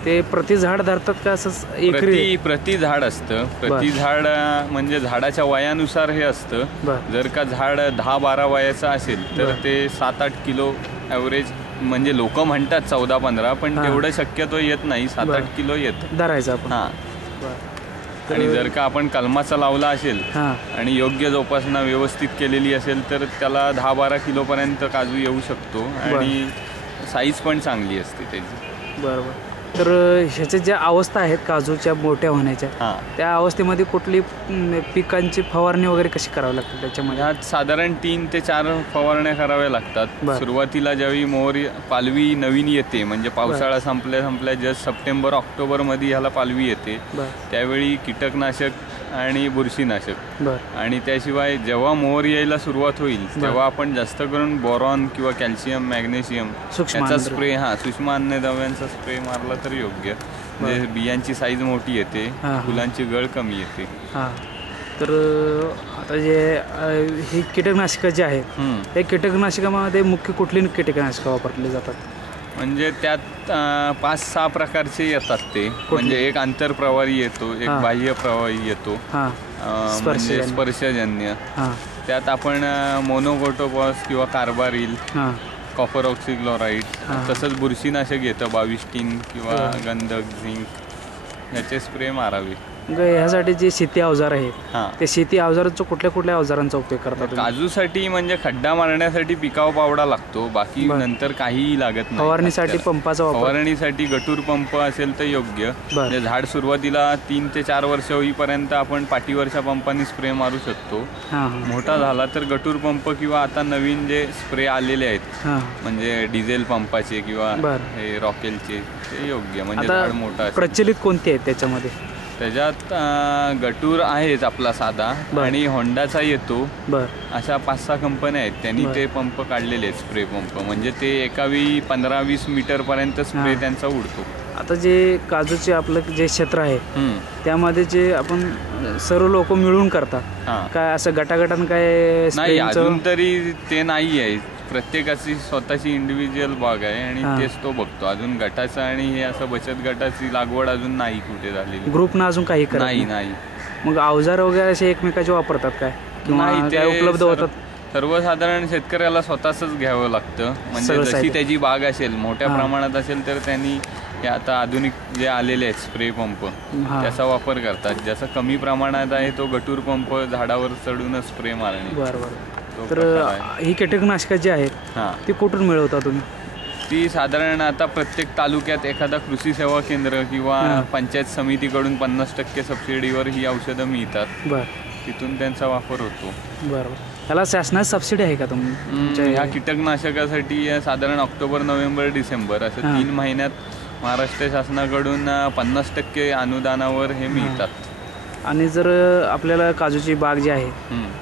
ते प्रति झाड धरतात का असं एकरी? प्रति झाड असतं. प्रति झाड म्हणजे झाडाच्या वयानुसार हे असतं. जर का झाड 10-12 वयाचं असेल तर ते 7-8 किलो ॲव्हरेज, म्हणजे लोक म्हणतात 14-15 पण तेवढं शक्यतो येत नाही. 7-8 किलो येतं धरायचं आपण. आणि जर का आपण कलमाचा लावला असेल आणि योग्य जोपासना व्यवस्थित केलेली असेल तर त्याला 10-12 किलोपर्यंत काजू येऊ शकतो आणि साईज पण चांगली असते त्याची. बरोबर. तर ह्याच्या ज्या अवस्था आहेत काजूच्या मोठ्या होण्याच्या त्या अवस्थेमध्ये कुठली पिकांची फवारणी वगैरे कशी करावी लागते त्याच्यामध्ये? ह्यात साधारण 3 ते 4 फवारण्या कराव्या लागतात. सुरुवातीला ज्यावेळी मोहर पालवी नवीन येते म्हणजे पावसाळा संपल्या जस्ट सप्टेंबर-ऑक्टोबरमध्ये ह्याला पालवी येते त्यावेळी कीटकनाशक आणि बुरशीनाशक आणि त्याशिवाय जेव्हा मोहर यायला सुरुवात होईल तेव्हा आपण जास्त करून बोरॉन किंवा कॅल्शियम, मॅग्नेशियम याचा स्प्रे सूक्ष्म अन्नद्रव्यांचा स्प्रे मारला तर योग्य. म्हणजे बियांची साईज मोठी येते, फुलांची गळ कमी येते. तर आता जे ही कीटकनाशकं जे आहेत हे कीटकनाशकामध्ये मुख्य कुठली कीटकनाशकं वापरली जातात? म्हणजे त्यात 5-6 प्रकारचे येतात ते. म्हणजे एक आंतरप्रवाही येतो, एक बाह्य प्रवाही येतो, म्हणजे स्पर्शजन्य. त्यात आपण मोनोकोटोपॉस किंवा कार्बारिल, कॉपर ऑक्सिक्लोराइड, तसंच बुरशीनाशक येतं 22-3 किंवा गंधक, झिंक याचे स्प्रे मारावे. ह्यासाठी जे शेती अवजार आहेत ते शेती अवजारांचा कुठल्या अवजारांचा उपयोग करतात? काजूसाठी म्हणजे खड्डा मारण्यासाठी पिकाव पावडा लागतो, बाकी नंतर काहीही लागत नाही. फवारणीसाठी पंपाचा वापर? फवारणीसाठी गटूर पंप असेल तर योग्य. म्हणजे झाड सुरुवातीला 3 ते 4 वर्ष होईपर्यंत आपण पाठीवरच्या पंपाने स्प्रे मारू शकतो. मोठा झाला तर गटूर पंप किंवा आता नवीन जे स्प्रे आलेले आहेत म्हणजे डिझेल पंपाचे किंवा हे रॉकेलचे ते योग्य. म्हणजे झाड मोठा. प्रचलित कोणते आहेत त्याच्यामध्ये? त्याच्यात गटूर आहेच आपला साधा आणि होंडाचा येतो. अशा 5-6 कंपन्या आहेत त्यांनी ते पंप काढलेले आहेत, स्प्रे पंप. म्हणजे ते एकावेळी 15-20 मीटरपर्यंत स्प्रे त्यांचा उडतो. आता जे काजूचे आपलं जे क्षेत्र आहे त्यामध्ये जे आपण सर्व लोक मिळून करतात काय असं गटागटानं काय? नाही, अजून तरी ते नाही आहे. प्रत्येकाची स्वतःची इंडिव्हिज्युअल बाग आहे आणि तेच तो बघतो. अजून गटाचं आणि हे असं बचत गटाची लागवड अजून नाही कुठे झालेली. ग्रुपनं अजून काही नाही. मग अवजार वगैरे असे एकमेकाचे वापरतात काय? नाही, ते उपलब्ध होतात. सर्वसाधारण शेतकऱ्याला स्वतःच घ्यावं लागतं. म्हणजे जशी त्याची बाग असेल, मोठ्या प्रमाणात असेल तर त्यांनी हे आता आधुनिक जे आलेले आहेत स्प्रे पंप त्याचा वापर करतात. ज्याचा कमी प्रमाणात आहे तो गटूर पंप झाडावर चढूनच स्प्रे मारणे. तर ही कीटकनाशकं जी आहेत ती कुठून मिळवता तुम्ही? ती साधारण आता प्रत्येक तालुक्यात एखादा कृषी सेवा केंद्र किंवा पंचायत समितीकडून 50% सबसिडीवर ही औषधं मिळतात. तिथून त्यांचा वापर होतो. त्याला शासनाची सबसिडी आहे का तुम्ही? ह्या कीटकनाशकासाठी साधारण ऑक्टोबर, नोव्हेंबर, डिसेंबर असं 3 महिन्यात महाराष्ट्र शासनाकडून 50% अनुदानावर हे मिळतात. आणि जर आपल्याला काजूची बाग जी आहे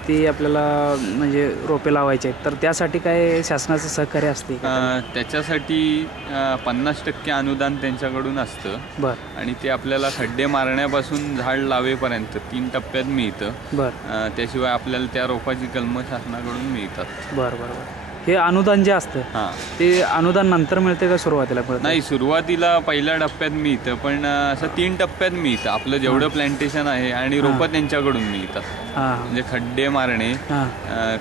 ती आपल्याला म्हणजे रोपे लावायचे आहेत तर त्यासाठी काय शासनाचं सहकार्य असते? त्याच्यासाठी 50% अनुदान त्यांच्याकडून असतं आणि ते आपल्याला खड्डे मारण्यापासून झाड लावेपर्यंत 3 टप्प्यात मिळतं. त्याशिवाय आपल्याला त्या रोपाची कलमं शासनाकडून मिळतात. हे अनुदान जे असतं हां, ते अनुदान नंतर मिळते का सुरुवातीला मिळतं? नाही, सुरुवातीला पहिल्या टप्प्यात मिळतं, पण असं 3 टप्प्यात मिळतं. आपलं जेवढं प्लांटेशन आहे आणि रोपं त्यांच्याकडून मिळतात. हां म्हणजे खड्डे मारणे, हां.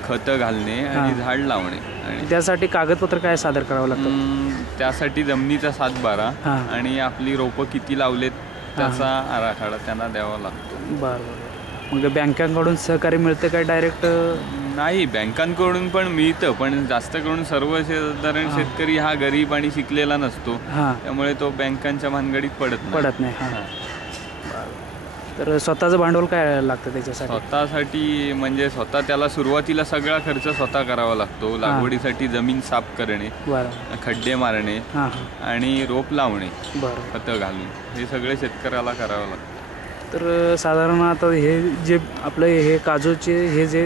खतं घालणे आणि झाड लावणे. आणि त्यासाठी कागदपत्र काय सादर करावं लागतं? त्यासाठी जमिनीचा 7/12 हां. आणि आपली रोपं किती लावलेत त्याचा आराखडा त्यांना द्यावा लागतो. बरं बरं. मग बँकांकडून सहकार्य मिळतं काय डायरेक्ट? नाही, बँकांकडून पण मिळतं, पण जास्त करून सर्वसाधारण शेतकरी हा गरीब आणि शिकलेला नसतो. हां, त्यामुळे तो बँकांच्या भानगडीत पडत नाही. हां. हां. तर स्वतःचं भांडवल काय लागतं त्याच्यासाठी? स्वतःसाठी म्हणजे स्वतः त्याला सुरुवातीला सगळा खर्च स्वतः करावा लागतो. लागवडीसाठी जमीन साफ करणे, बरं. खड्डे मारणे हां आणि रोप लावणे, बरं. खतं घालून, हे सगळे शेतकऱ्याला करावं लागतं. तर साधारण आता हे जे आपलं हे काजूचे हे जे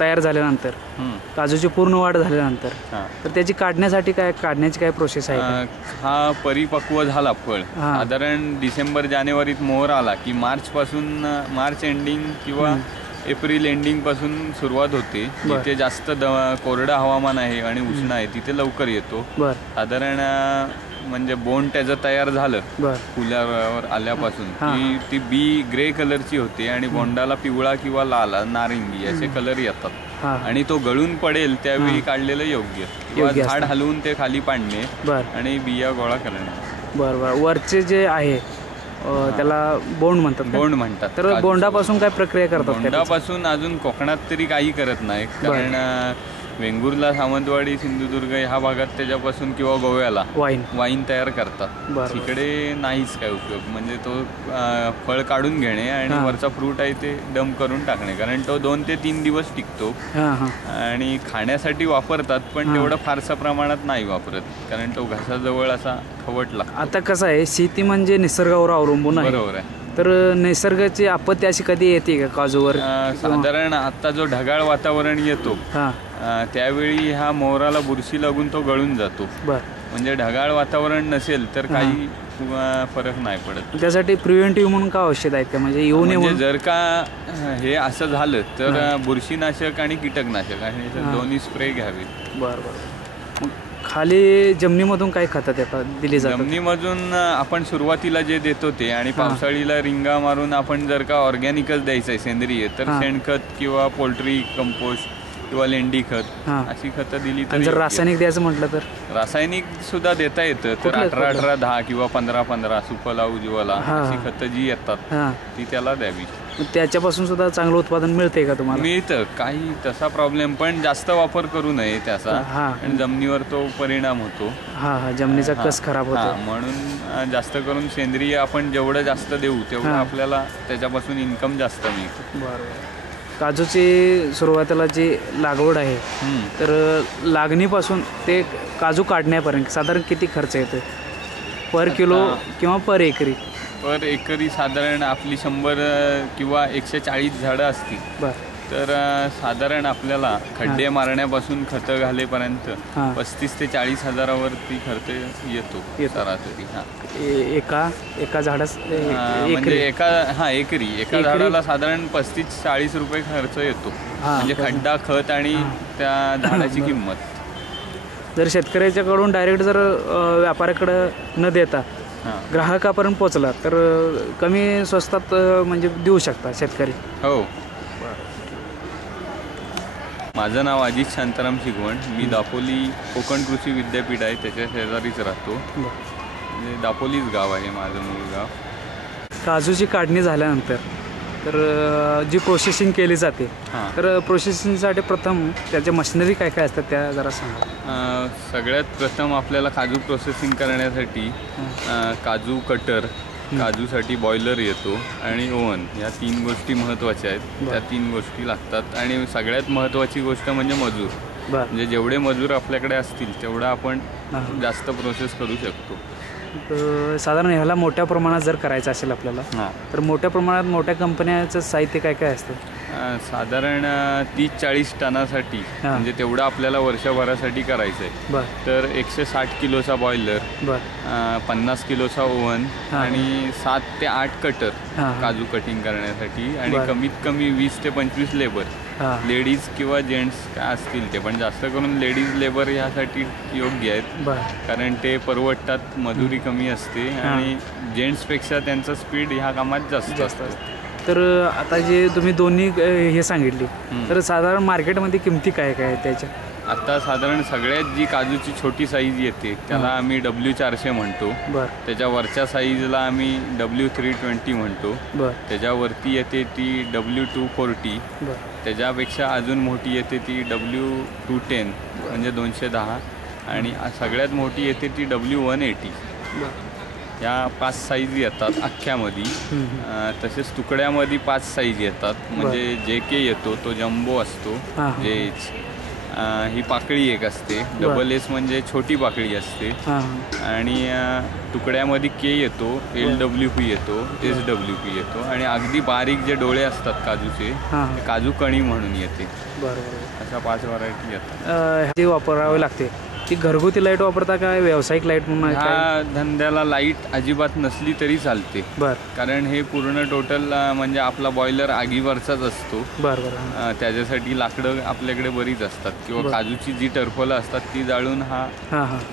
तयार झाल्यानंतर, काजूची पूर्ण वाढ झाल्यानंतर, हां. तर त्याची काढण्यासाठी काढण्याची काय प्रोसेस आहे का? हा परिपक्व झाला फळ, हां. साधारण डिसेंबर जानेवारीत मोहर आला की मार्च एंडिंग किंवा एप्रिल एंडिंग पासून सुरुवात होते. जिथे जास्त कोरडं हवामान आहे आणि उष्ण आहे तिथे लवकर येतो. बरं साधारण म्हणजे बोंड त्याचं तयार झालं बरं. फुलावर आल्यापासून की ती बी ग्रे कलरची होते आणि बोंडाला पिवळा किंवा लाल नारिंगी असे कलर येतात. हां. आणि तो गळून पडेल त्यावेळी काढलेलं योग्य, किंवा झाड हलवून ते खाली पाडणे बरं आणि बिया गोळा करणे. बरं बरं. वरचे जे आहे त्याला बोंड म्हणतात का? बोंड म्हणतात. तर बोंडापासून काय प्रक्रिया करतात? बोंडापासून अजून कोकणात तरी काही करत नाही, कारण वेंगुर्ला, सावंतवाडी, सिंधुदुर्ग ह्या भागात त्याच्यापासून किंवा गोव्याला वाईन तयार करतात. तिकडे नाहीच काय उपयोग, म्हणजे तो फळ काढून घेणे आणि वरचा फ्रूट आहे ते डंप करून टाकणे, कारण तो 2 ते 3 दिवस टिकतो. आणि खाण्यासाठी वापरतात, पण तेवढं फारसा प्रमाणात नाही वापरत, कारण तो घशाजवळ असा खवट लागतो. आता कसं आहे, शेती म्हणजे निसर्गावर अवलंबून आहे. बरोबर आहे. तर निसर्गाची आपत्ती अशी कधी येते का काजूवर? साधारण आता जो ढगाळ वातावरण येतो त्यावेळी ह्या मोहराला बुरशी लागून तो गळून जातो. म्हणजे ढगाळ वातावरण नसेल तर काही फरक नाही पडत. त्यासाठी प्रिव्हेंटिव्ह म्हणून काय औषध आहेत का, म्हणजे येऊ नये? म्हणजे जर का हे असं झालं तर बुरशीनाशक आणि कीटकनाशक आणि दोन्ही स्प्रे घ्यावे. बरं. खाली जमिनीमधून काही खतं देतात दिली जातात? जमिनीमधून आपण सुरुवातीला जे देतो ते, आणि पावसाळीला रिंगा मारून आपण जर का ऑर्गॅनिकच द्यायचं आहे सेंद्रिय, तर शेणखत किंवा पोल्ट्री कंपोस्ट किंवा लेंडी खत अशी खतं दिली. तर जर रासायनिक द्यायचं म्हटलं तर रासायनिक सुद्धा देता येतं. तर 18-18-10 किंवा 15-15 सुफला उज्ज्वला अशी खतं जी येतात ती त्याला द्यावी. त्याच्यापासून सुद्धा चांगलं उत्पादन मिळते का तुम्हाला? मिळतं, काही तसा प्रॉब्लेम, पण जास्त वापर करू नये त्याचा, आणि जमिनीवर तो परिणाम होतो. जमिनीचा कस खराब होतो. म्हणून जास्त करून सेंद्रिय आपण जेवढं जास्त देऊ तेवढं आपल्याला त्याच्यापासून इन्कम जास्त मिळतं. बरोबर. काजूची सुरुवातीला जी लागवड आहे, तर लागणीपासून ते काजू काढण्यापर्यंत साधारण किती खर्च येतो पर किलो किंवा पर एकरी? पर एकरी साधारण आपली 100 किंवा 140 झाडं असतील तर साधारण आपल्याला खड्डे मारण्यापासून खतं घालेपर्यंत 35 ते 40 हजारावरती खर्च येतो सरासरी. एका झाडास म्हणजे एका झाडाला साधारण 35-40 रुपये खर्च येतो. म्हणजे खड्डा, खत आणि त्या झाडाची किंमत. जर शेतकऱ्याच्याकडून डायरेक्ट जर व्यापाऱ्याकडे न देता ग्राहकापर्यंत पोचला तर कमी स्वस्तात म्हणजे देऊ शकता शेतकरी? हो. माझं नाव अजित शांताराम शिगवण. मी दापोली कोकण कृषी विद्यापीठ आहे त्याच्या शेजारीच राहतो. म्हणजे दापोलीच गाव आहे माझं मूळ गाव. काजूची काढणी झाल्यानंतर तर जी प्रोसेसिंग केली जाते, तर प्रोसेसिंगसाठी प्रथम त्याच्या मशिनरी काय काय असतात त्या जरा सांगा. सगळ्यात प्रथम आपल्याला काजू प्रोसेसिंग करण्यासाठी काजू कटर, काजूसाठी बॉयलर येतो आणि ओव्हन, या 3 गोष्टी महत्त्वाच्या आहेत. त्या 3 गोष्टी लागतात. आणि सगळ्यात महत्त्वाची गोष्ट म्हणजे मजूर. म्हणजे जेवढे मजूर आपल्याकडे असतील तेवढं आपण जास्त प्रोसेस करू शकतो. साधारण ह्याला मोठ्या प्रमाणात जर करायचं असेल आपल्याला तर मोठ्या प्रमाणात मोठ्या कंपन्याचं साहित्य काय काय असतं? साधारण 30-40 टनासाठी म्हणजे तेवढं आपल्याला वर्षभरासाठी करायचं आहे. तर 160 किलोचा बॉयलर, 50 किलोचा ओव्हन आणि 7 ते 8 कटर काजू कटिंग करण्यासाठी आणि कमीत कमी 20 ते 25 लेबर, लेडीज किंवा जेंट्स काय असतील ते, पण जास्त करून लेडीज लेबर ह्यासाठी योग्य आहेत कारण ते परवडतात, मजुरी कमी असते आणि जेंट्सपेक्षा त्यांचं स्पीड ह्या कामात जास्त असतं. तर आता जे तुम्ही दोन्ही हे सांगितली, तर साधारण मार्केटमध्ये किमती काय काय आहेत त्याच्या? आता साधारण सगळ्यात जी काजूची छोटी साईज येते त्याला आम्ही W400 म्हणतो. त्याच्या वरच्या साईजला आम्ही W320 म्हणतो. त्याच्यावरती येते ती W240. त्याच्यापेक्षा अजून मोठी येते ती W210 म्हणजे 210 आणि सगळ्यात मोठी येते ती W180. या 5 साईज येतात अख्ख्यामध्ये. तसेच तुकड्यामध्ये 5 साईज येतात. म्हणजे JK येतो तो जम्बो असतो, JH ही पाकळी एक असते, SS म्हणजे छोटी पाकळी असते आणि तुकड्यामध्ये K येतो, LWP येतो, SWP येतो आणि अगदी बारीक जे डोळे असतात काजूचे काजू कणी म्हणून येते. अशा 5 व्हरायटी येतात. ते वापरावे लागते. ती घरगुती लाईट वापरता काय व्यावसायिक लाईट म्हणून? ह्या धंद्याला लाईट अजिबात नसली तरी चालते कारण हे पूर्ण टोटल म्हणजे आपला बॉयलर आगीवरचाच असतो. त्याच्यासाठी लाकडं आपल्याकडे बरीच असतात किंवा काजूची जी टरफलं असतात ती जाळून हा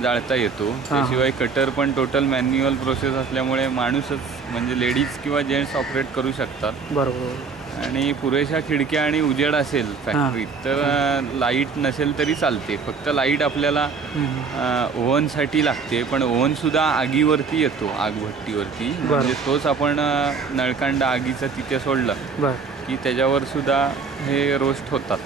जाळता येतो. त्याशिवाय कटर पण टोटल मॅन्युअल प्रोसेस असल्यामुळे माणूसच म्हणजे लेडीज किंवा जेंट्स ऑपरेट करू शकतात. आणि पुरेशा खिडक्या आणि उजेड असेल फॅक्टरीत तर लाईट नसेल तरी चालते. फक्त लाईट आपल्याला ओव्हनसाठी लागते, पण ओव्हनसुद्धा आगीवरती येतो, आगभट्टीवरती. म्हणजे तोच आपण नळकांडा आगीचा तिथे सोडला की त्याच्यावर सुद्धा हे रोस्ट होतात,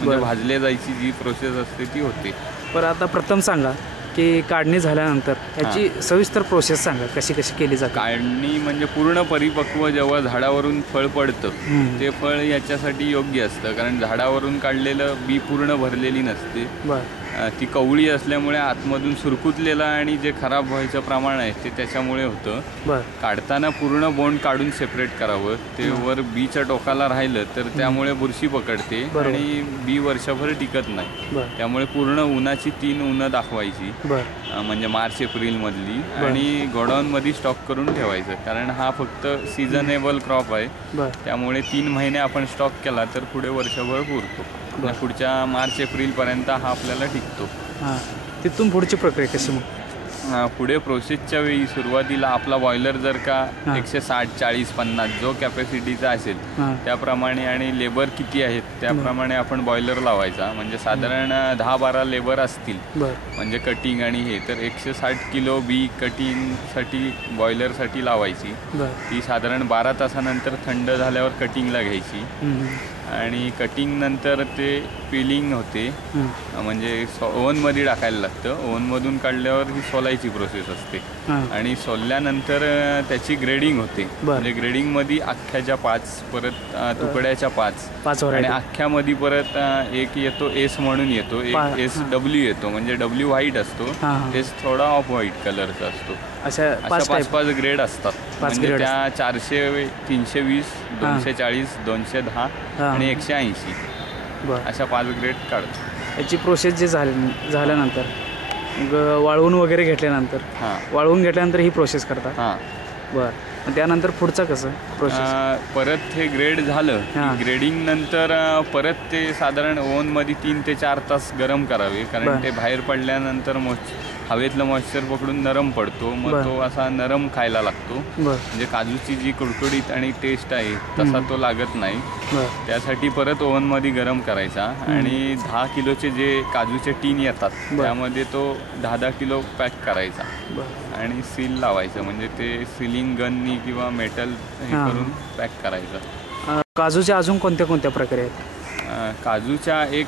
म्हणजे भाजले जायची जी प्रोसेस असते ती होते. पण आता प्रथम सांगा की काढणी झाल्यानंतर याची सविस्तर प्रोसेस सांगा, कशी कशी केली जाते? काढणी म्हणजे पूर्ण परिपक्व जेव्हा झाडावरून फळ पडतं ते फळ याच्यासाठी योग्य असतं कारण झाडावरून काढलेलं बी पूर्ण भरलेली नसते. ती कवळी असल्यामुळे आतमधून सुरकुतलेलं आणि जे खराब व्हायचं प्रमाण आहे ते त्याच्यामुळे होतं. काढताना पूर्ण बोंड काढून सेपरेट करावं. ते वर बीच्या टोकाला राहिलं तर त्यामुळे बुरशी पकडते आणि बी वर्षभर टिकत नाही. त्यामुळे पूर्ण उन्हाची 3 उन्हं दाखवायची म्हणजे मार्च-एप्रिल मधली आणि गोडाऊनमध्ये स्टॉक करून ठेवायचं कारण हा फक्त सीझनेबल क्रॉप आहे. त्यामुळे 3 महिने आपण स्टॉक केला तर पुढे वर्षभर पुरतो. पुढच्या मार्च-एप्रिल पर्यंत हा आपल्याला टिकतो. तिथून पुढची प्रक्रिया कशी? मग पुढे प्रोसेसच्या वेळी सुरुवातीला आपला बॉयलर जर का 160, 40, 50 जो कॅपॅसिटीचा असेल त्याप्रमाणे आणि लेबर किती आहेत त्याप्रमाणे आपण बॉयलर लावायचा. म्हणजे साधारण 10-12 लेबर असतील म्हणजे कटिंग आणि हे तर 160 किलो बी कटिंगसाठी बॉयलरसाठी लावायची. ती साधारण 12 तासानंतर थंड झाल्यावर कटिंगला घ्यायची आणि कटिंग नंतर ते पिलिंग होते म्हणजे ओव्हनमध्ये टाकायला लागतं. ओव्हनमधून काढल्यावर ही सोलायची प्रोसेस असते आणि सोलल्यानंतर त्याची ग्रेडिंग होते. म्हणजे ग्रेडिंगमध्ये अख्ख्याच्या 5 परत तुकड्याच्या 5 आणि अख्ख्यामध्ये परत एक येतो S म्हणून येतो, एक SW येतो म्हणजे W व्हाईट असतो, S थोडा ऑफ व्हाईट कलरचा असतो. अशा 5 ग्रेड असतात. म्हणजे त्या 400, 320, 240, 210 आणि 180 अशा 5 ग्रेड काढतो. याची प्रोसेस जे झाल्यानंतर मग वाळवून वगैरे घेतल्यानंतर वाळवून घेतल्यानंतर ही प्रोसेस करतात. बरं, त्यानंतर पुढचं कसं प्रोसेस? परत हे ग्रेड झालं की ग्रेडिंग नंतर परत ते साधारण ओव्हनमध्ये 3 ते 4 तास गरम करावे कारण ते बाहेर पडल्यानंतर हवेतलं मॉइश्चर पकडून नरम पडतो. मग तो असा नरम खायला लागतो. म्हणजे काजूची जी कुडकुडीत आणि टेस्ट आहे तसा तो लागत नाही. त्यासाठी परत ओव्हनमध्ये गरम करायचा आणि 10 किलोचे जे काजूचे टीन येतात त्यामध्ये तो 10-10 किलो पॅक करायचा आणि सील लावायचं म्हणजे ते सिलिंग गननी किंवा मेटल हे करून पॅक करायचं. काजूच्या अजून कोणत्या कोणत्या प्रकारे आहेत? काजूच्या एक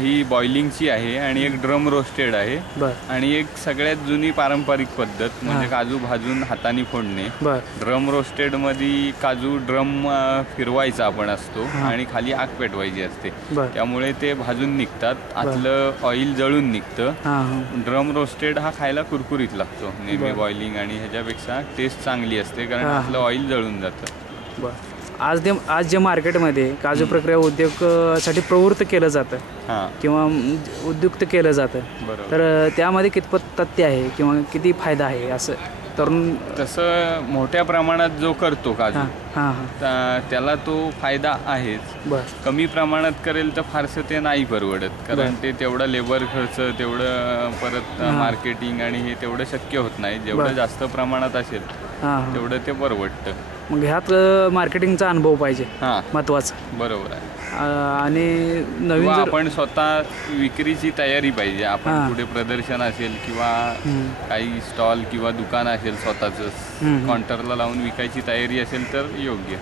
ही बॉइलिंगची आहे आणि एक ड्रम रोस्टेड आहे आणि एक सगळ्यात जुनी पारंपरिक पद्धत म्हणजे काजू भाजून हाताने फोडणे. ड्रम रोस्टेड मध्ये काजू ड्रम फिरवायचा आपण असतो आणि खाली आग पेटवायची असते त्यामुळे ते भाजून निघतात, आतलं ऑइल जळून निघतं. ड्रम रोस्टेड हा खायला कुरकुरीत लागतो नेहमी बॉइलिंग आणि ह्याच्यापेक्षा टेस्ट चांगली असते कारण आतलं ऑइल जळून जातं. आज जे मार्केटमध्ये काजू प्रक्रिया उद्योगासाठी प्रवृत्त केलं जातं किंवा उद्युक्त केलं जातं, तर त्यामध्ये कितपत तथ्य आहे किंवा किती फायदा आहे असं तरुण? तसं मोठ्या प्रमाणात जो करतो काजू त्याला तो फायदा आहेच. कमी प्रमाणात करेल तर फारसं ते नाही परवडत, कारण ते तेवढा लेबर खर्च, तेवढं परत मार्केटिंग आणि हे तेवढं शक्य होत नाही. जेवढं जास्त प्रमाणात असेल तेवढं ते परवडतं. मग ह्यात मार्केटिंगचा अनुभव पाहिजे, महत्वाचा. बरोबर आहे. आणि नवीन आपण स्वतः विक्रीची तयारी पाहिजे. आपण कुठे प्रदर्शन असेल किंवा काही स्टॉल किंवा दुकान असेल स्वतःच काउंटरला लावून विकायची तयारी असेल तर योग्य.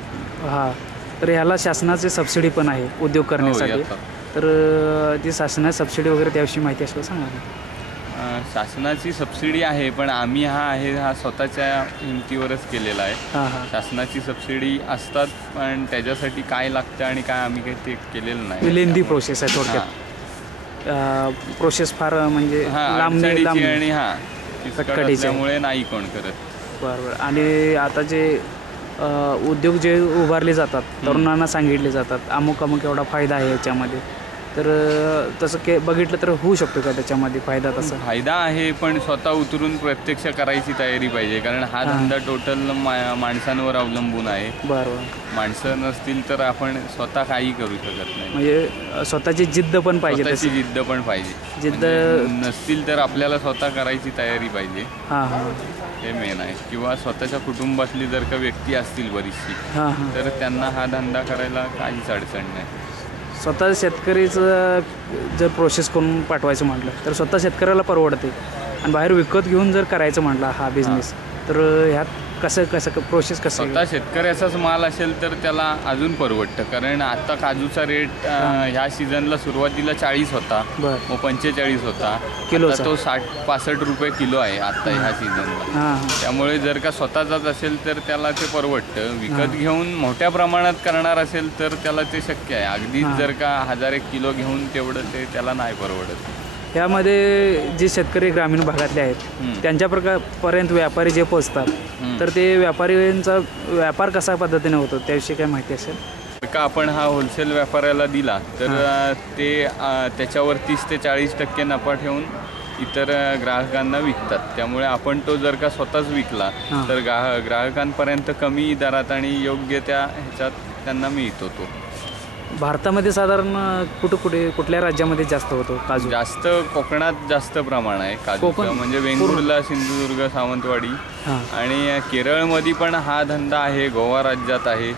तर ह्याला शासनाची सबसिडी पण आहे उद्योग करण्यासाठी, तर ती शासनाची सबसिडी वगैरे त्याविषयी माहिती असेल सांगा. शासनाची सबसिडी आहे, पण आम्ही हा स्वतःच्या हिमतीवरच केलेला आहे. शासनाची सबसिडी असतात, पण त्याच्यासाठी काय लागतं आणि काय आम्ही काही ते केलेलं नाही. लेंदी प्रोसेस आहे थोडक्यात. प्रोसेस फार म्हणजे लांब आणि त्यामुळे नाही कोण करत. बरोबर. आणि आता जे उद्योग जे उभारले जातात, तरुणांना सांगितले जातात अमुक एवढा फायदा आहे याच्यामध्ये, तर तसं बघितलं तर होऊ शकतो का त्याच्यामध्ये फायदा? तसा फायदा आहे, पण स्वतः उतरून प्रत्यक्ष करायची तयारी पाहिजे, कारण हा धंदा टोटल माणसांवर अवलंबून आहे. बरोबर. माणसं नसतील तर आपण स्वतः काही करू शकत नाही. म्हणजे स्वतःची जिद्द पण पाहिजे. त्याची जिद्द पण पाहिजे. जिद्द नसतील तर आपल्याला स्वतः करायची तयारी पाहिजे. हे मेन आहे. किंवा स्वतःच्या कुटुंबातली जर का व्यक्ती असतील बरीचशी, तर त्यांना हा धंदा करायला काहीच अडचण नाही. स्वतः शेतकरीचं जर प्रोसेस करून पाठवायचं म्हटलं तर स्वतः शेतकऱ्याला परवडते, आणि बाहेर विकत घेऊन जर करायचं म्हटलं हा बिझनेस, तर ह्यात कसं प्रोसेस कसं? स्वतः शेतकऱ्याचाच माल असेल तर त्याला अजून परवडतं, कारण आता काजूचा रेट ह्या सीझनला सुरुवातीला 40 होता, मग 45 होता किलो, तो 60-65 रुपये किलो आहे आता ह्या सीझनला. त्यामुळे जर का स्वतःचाच असेल तर त्याला ते परवडतं. विकत घेऊन मोठ्या प्रमाणात करणार असेल तर त्याला ते शक्य आहे. अगदीच जर का 1000 किलो घेऊन तेवढं ते त्याला नाही परवडत. यामध्ये जे शेतकरी ग्रामीण भागातले आहेत त्यांच्या पर्यंत व्यापारी जे पोचतात, तर ते व्यापाऱ्यांचा व्यापार कशा पद्धतीने होतो त्याविषयी काय माहिती असेल का? आपण हा होलसेल व्यापाऱ्याला दिला तर ते त्याच्यावर 30 ते 40% नफा ठेवून इतर ग्राहकांना विकतात. त्यामुळे आपण तो जर का स्वतःच विकला तर ग्राहकांपर्यंत कमी दरात आणि योग्य त्या ह्याच्यात त्यांना मिळतो. तो भारतामध्ये साधारण कुठल्या राज्यामध्ये जास्त होतो काजू? जास्त कोकणात जास्त प्रमाण आहे काजूचं, म्हणजे वेंगुर्ला, सिंधुदुर्ग, सावंतवाडी आणि केरळमध्ये पण हा धंदा आहे. गोवा राज्यात आहे.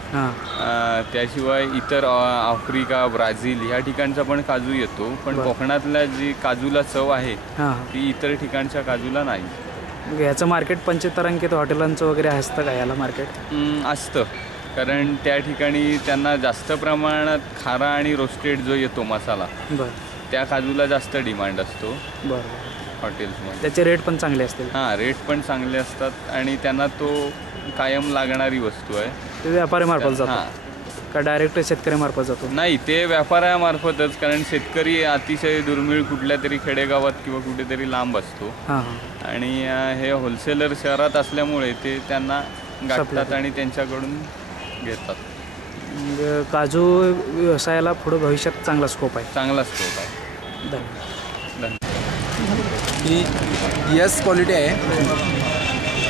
त्याशिवाय इतर आफ्रिका, ब्राझील ह्या ठिकाणचा पण काजू येतो, पण कोकणातल्या जी काजूला चव आहे ती इतर ठिकाणच्या काजूला नाही. याचं मार्केट पंचतारांकित हॉटेलांचं वगैरे असतं का याला मार्केट? असतं, कारण त्या ठिकाणी त्यांना जास्त प्रमाणात खारा आणि रोस्टेड जो येतो मसाला, त्या काजूला जास्त डिमांड असतो हॉटेल्समध्ये. त्याचे रेट पण चांगले असतील? रेट पण चांगले असतात आणि त्यांना तो कायम लागणारी वस्तू आहे. ते व्यापाऱ्यामार्फत जातो का डायरेक्ट शेतकऱ्यामार्फत जातो? नाही, ते व्यापाऱ्यामार्फतच, कारण शेतकरी अतिशय दुर्मिळ कुठल्या तरी खेडेगावात किंवा कुठेतरी लांब असतो आणि हे होलसेलर शहरात असल्यामुळे ते त्यांना गाठतात आणि त्यांच्याकडून घेतात. काजू व्यवसायाला पुढे भविष्यात चांगला स्कोप आहे? चांगला स्कोप आहे. धन्यवाद. ही यस क्वालिटी आहे.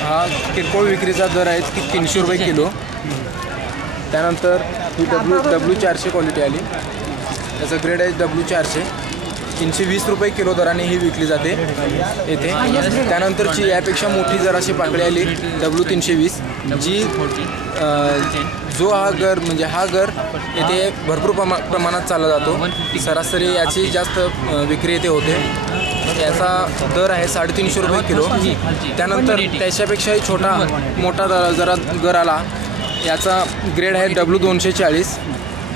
हा किरकोळ विक्रीचा दर आहे की 300 रुपये किलो. त्यानंतर ही W400 क्वालिटी आली. त्याचा ग्रेड आहे W400. 320 रुपये किलो दराने ही विकली जाते येथे. त्यानंतरची यापेक्षा मोठी जराशी पाकळी आली W320, जी जो हा गर म्हणजे हा गर येथे भरपूर प्रमाणात चालला जातो. सरासरी याची जास्त विक्री येथे होते. याचा दर आहे 350 रुपये किलो. त्यानंतर त्याच्यापेक्षाही मोठा जरा गर आला. याचा ग्रेड आहे W240.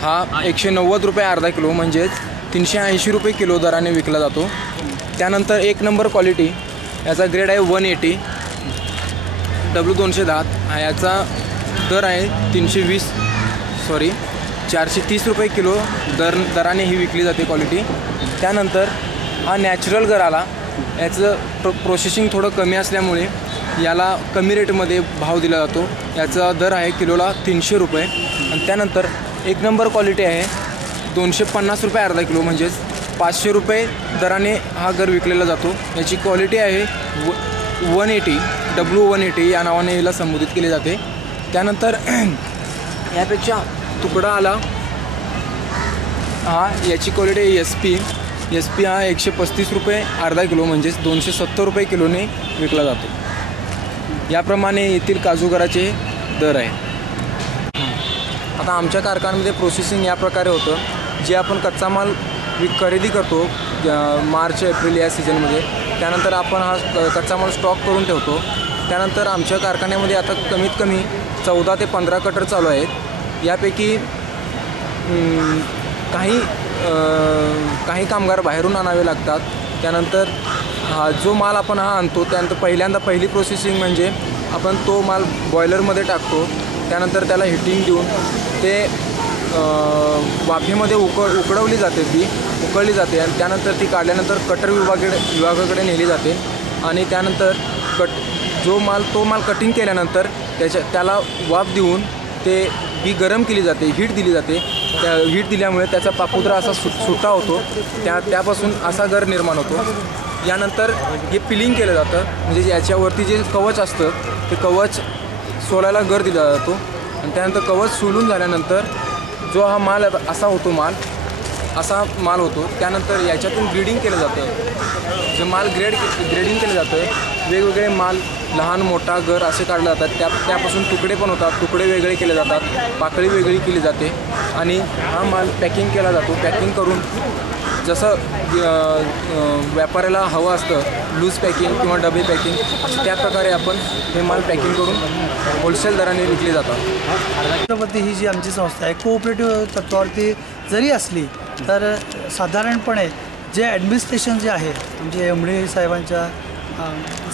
हा 190 रुपये अर्धा किलो म्हणजेच 380 रुपये किलो दराने विकला जातो. त्यानंतर 1 नंबर क्वालिटी याचा ग्रेड आहे 180 W210. हा याचा दर आहे 430 रुपये किलो दराने ही विकली जाते क्वालिटी. त्यानंतर हा नॅचरल गर आला. याचं प्रोसेसिंग थोडं कमी असल्यामुळे याला कमी रेटमध्ये भाव दिला जातो. याचा दर आहे किलोला 300 रुपये. आणि त्यानंतर 1 नंबर क्वालिटी आहे 250 रुपये अर्धा किलो, म्हणजेच 500 रुपये दराने हा गर विकलेला जातो. याची क्वालिटी आहे 180 W180 या नावाने याला संबोधित केले जाते. त्यानंतर यापेक्षा तुकडा आला हा, याची क्वालिटी आहे SP हा 135 रुपये अर्धा किलो, म्हणजेच 270 रुपये किलोने विकला जातो. याप्रमाणे येथील काजूगराचे दर आहे. आता आमच्या कारखान्यामध्ये प्रोसेसिंग या प्रकारे होतं, जे आपण कच्चा माल खरेदी करतो मार्च एप्रिल या सीझनमध्ये, त्यानंतर आपण हा कच्चा माल स्टॉक करून ठेवतो. त्यानंतर आमच्या कारखान्यामध्ये आता कमीत कमी 14 ते 15 कटर चालू आहेत. यापैकी काही कामगार बाहेरून आणावे लागतात. त्यानंतर जो माल आपण आणतो त्यानंतर पहिली प्रोसेसिंग म्हणजे आपण तो माल बॉयलरमध्ये टाकतो. त्यानंतर त्याला हिटिंग देऊन ते वाफेमध्ये उकळली जाते आणि त्यानंतर ती काढल्यानंतर कटर विभागाकडे नेली जाते. आणि त्यानंतर तो माल कटिंग केल्यानंतर त्याला वाफ देऊन ते बी गरम केली जाते, हीट दिली जाते. त्या हीट दिल्यामुळे त्याचा पापुद्रा असा सुट्टा होतो, त्यापासून असा गर निर्माण होतो. यानंतर हे पिलिंग केलं जातं, म्हणजे याच्यावरती जे कवच असतं ते कवच सोलायला गर दिला जातो. आणि त्यानंतर कवच सोलून झाल्यानंतर जो हा माल असा माल होतो. त्यानंतर याच्यातून ग्रेडिंग केलं जातं. जे माल ग्रेडिंग केलं जातं, वेगवेगळे माल लहान मोठा गर असे काढले जातात. त्यापासून तुकडे पण होतात, तुकडे वेगळे केले जातात, पाकळी वेगळी केली जाते आणि हा माल पॅकिंग केला जातो. पॅकिंग करून जसं व्यापाऱ्याला हवं असतं लूज पॅकिंग किंवा डबे पॅकिंग, त्या प्रकारे आपण हे माल पॅकिंग करून होलसेल दराने विकले जातात. छत्रपती ही जी आमची संस्था आहे कोऑपरेटिव्ह तत्वावरती जरी असली तर साधारणपणे जे ॲडमिनिस्ट्रेशन जे आहे म्हणजे MD साहेबांच्या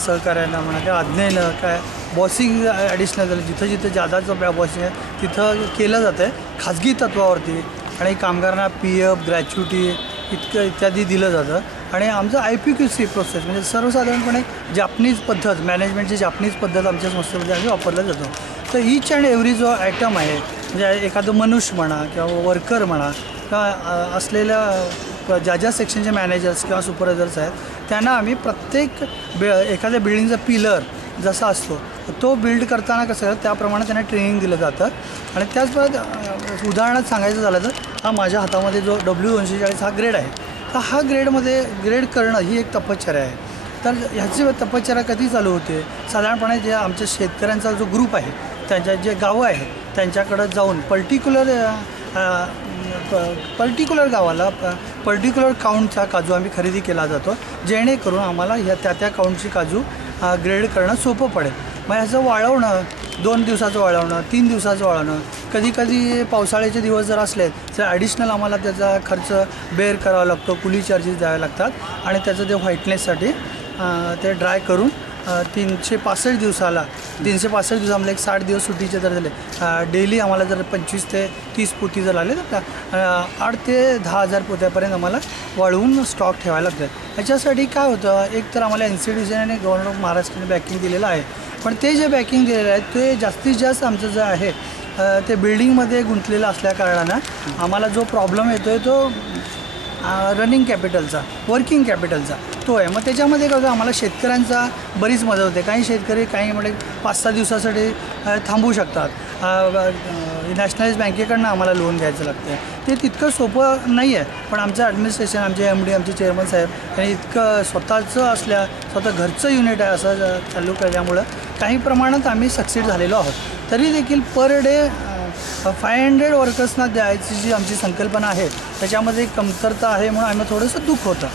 सहकार्यानं म्हणा किंवा आज्ञेनं काय बॉसिंग ॲडिशनल झालं, जिथं जादाचं बॉसिंग आहे तिथं केलं जातं आहे खाजगी तत्वावरती. आणि कामगारांना PF ग्रॅच्युटी इत्यादी दिलं जातं. आणि आमचं IPQC प्रोसेस म्हणजे सर्वसाधारणपणे जापनीज पद्धत, मॅनेजमेंटची जापनीज पद्धत आमच्या संस्थेमध्ये आम्ही वापरला जातो. तर ईच अँड एव्हरी जो आयटम आहे म्हणजे एखादं मनुष्य म्हणा किंवा वर्कर म्हणा किंवा असलेल्या ज्या सेक्शनचे मॅनेजर्स किंवा सुपरवायझर्स आहेत त्यांना आम्ही प्रत्येक एखाद्या बिल्डिंगचा पिलर जसा असतो तो बिल्ड करताना कसं त्याप्रमाणे त्यांना ट्रेनिंग दिलं जातं. आणि त्याचबरोबर उदाहरणात सांगायचं झालं तर हा माझ्या हातामध्ये जो W240 हा ग्रेड आहे. तर हा ग्रेड करणं ही एक तपश्चर्या आहे. तर ह्याची तपश्चर्या कधी चालू होते साधारणपणे जे आमच्या शेतकऱ्यांचा जो ग्रुप आहे त्यांच्या जे गावं आहेत त्यांच्याकडं जाऊन पर्टिक्युलर गावाला पर्टिक्युलर काउंटचा काजू आम्ही खरेदी केला जातो, जेणेकरून आम्हाला त्या काउंटची काजू ग्रेड करणं सोपं पडेल. मग ह्याचं वाळवणं 2 दिवसाचं वाळवणं, 3 दिवसाचं वाळवणं, कधी पावसाळ्याचे दिवस जर असले तर ॲडिशनल आम्हाला त्याचा खर्च बेअर करावा लागतो, कुली चार्जेस द्यावे लागतात. आणि त्याचं ते व्हाईटनेससाठी ते ड्राय करून 365 दिवसामध्ये एक 60 दिवस सुट्टीचे जर झाले डेली आम्हाला जर 25 ते 30 पोती जर आले तर 8 ते 10,000 पोत्यापर्यंत आम्हाला वाळवून स्टॉक ठेवायला लागतं. याच्यासाठी काय होतं, एक तर आम्हाला NCDC आणि गव्हर्नमेंट ऑफ महाराष्ट्राने बॅकिंग दिलेलं आहे. पण ते जे बॅकिंग दिलेलं आहे ते जास्तीत जास्त आमचं जे आहे ते बिल्डिंगमध्ये गुंतलेलं असल्या कारणानं आम्हाला जो प्रॉब्लेम येतो आहे तो रनिंग कॅपिटलचा, वर्किंग कॅपिटलचा तो आहे. मग त्याच्यामध्ये कसं आम्हाला शेतकऱ्यांचा बरीच मदत होते. काही शेतकरी काही म्हणजे 5-6 दिवसासाठी थांबू शकतात. नॅशनलाइज बँकेकडनं आम्हाला लोन घ्यायचं लागतं. ते तितकं सोपं नाही आहे. पण आमचं ॲडमिनिस्ट्रेशन, आमचे MD, आमचे चेअरमन साहेब यांनी इतकं स्वतः घरचं युनिट आहे असं चालू केल्यामुळं काही प्रमाणात आम्ही सक्सीड झालेलो आहोत. तरी देखील पर डे 500 वर्कर्सना द्यायची जी आमची संकल्पना आहे त्याच्यामध्ये कमतरता आहे म्हणून आम्ही थोडंसं दुःख होतं.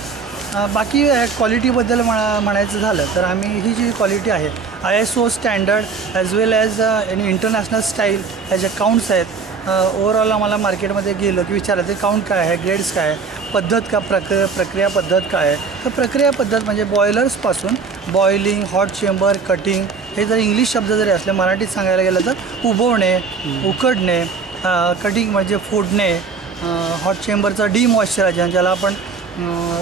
बाकी क्वालिटीबद्दल म्हणायचं झालं तर आम्ही ही जी क्वालिटी आहे ISO स्टँडर्ड ॲज वेल ॲज इंटरनॅशनल स्टाईल ह्या ज्या काउंट्स आहेत ओव्हरऑल आम्हाला मार्केटमध्ये गेलं की विचारायचं काउंट काय आहे, ग्रेड्स काय आहे, पद्धत का प्रक्रिया पद्धत काय आहे. तर प्रक्रिया पद्धत म्हणजे बॉयलर्सपासून बॉइलिंग, हॉट चेंबर, कटिंग हे जर इंग्लिश शब्द जरी असले मराठीत सांगायला गेलं तर उबवणे, उकडणे, कटिंग म्हणजे फोडणे, हॉट चेंबरचा डिमॉइश्चरायझेशन ज्याला आपण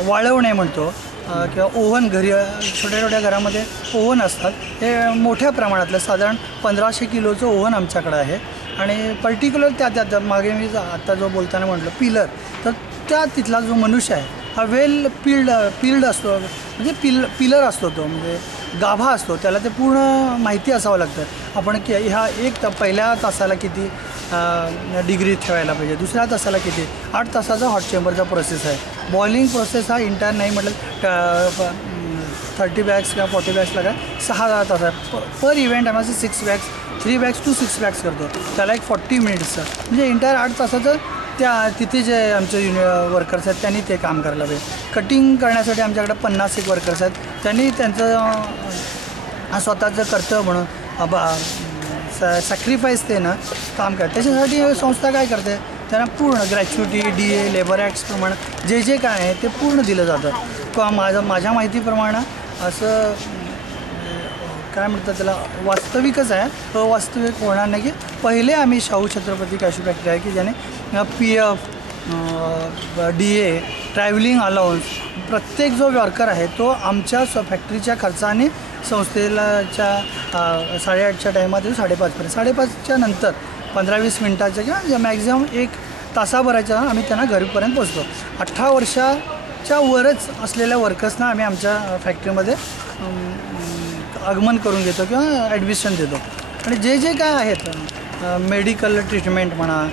वाळवणे म्हणतो किंवा ओव्हन घरी छोट्या घरामध्ये ओव्हन असतात. हे मोठ्या प्रमाणातलं साधारण 1500 किलोचं ओव्हन आमच्याकडं आहे. आणि पर्टिक्युलर त्या मागे मी आत्ता जो बोलताना म्हटलं पिलर, तर त्या तिथला जो मनुष्य आहे हा वेल पिल्ड असतो, म्हणजे पिलर असतो तो, म्हणजे गाभा असतो, त्याला ते पूर्ण माहिती असावं लागतं. आपण ह्या पहिल्या तासाला किती डिग्री ठेवायला पाहिजे, दुसऱ्या तासाला किती, 8 तासाचा हॉट चेंबरचा प्रोसेस आहे. बॉइलिंग प्रोसेस हा इंटायर नाही म्हटलं 30 बॅग्स किंवा 40 बॅग्सला काय 6 तास आहे. पर इव्हेंट आम्ही 6 बॅग्स 3 बॅग्स टू 6 बॅग्स करतो, त्याला एक 40 मिनिट्सचं, म्हणजे इंटायर 8 तासाचं तिथे जे आमचे वर्कर्स आहेत त्यांनी ते काम करायला पाहिजे. कटिंग करण्यासाठी आमच्याकडे 50 एक वर्कर्स आहेत, त्यांनी त्यांचं स्वतःचं कर्तव्य म्हणून सॅक्रिफाईस ते ना काम करतात. त्याच्यासाठी संस्था काय करते, त्यांना पूर्ण ग्रॅच्युटी, DA, लेबर ॲक्ट्सप्रमाणे जे काय आहे ते पूर्ण दिलं जातं. किंवा माझ्या माहितीप्रमाणे असं काय म्हणतात त्याला वास्तविकच आहे, अवास्तविक होणार नाही की पहिले आम्ही शाहू छत्रपती कॅशू फॅक्टरी आहे की ज्याने PF, DA, ट्रॅव्हलिंग अलाउन्स, प्रत्येक जो वर्कर आहे तो आमच्या फॅक्टरीच्या खर्चाने संस्थेलाच्या 8:30च्या टायमात 5:30पर्यंत, 5:30च्या नंतर 15-20 मिनटाच्या किंवा मॅक्झिमम 1 तासाभराच्या आम्ही त्यांना घरीपर्यंत पोचतो. 18 वर्षाच्या वरच असलेल्या वर्कर्सना आम्ही आमच्या फॅक्टरीमध्ये आगमन करून घेतो किंवा ॲडमिशन देतो. आणि जे काय आहेत मेडिकल ट्रीटमेंट म्हणा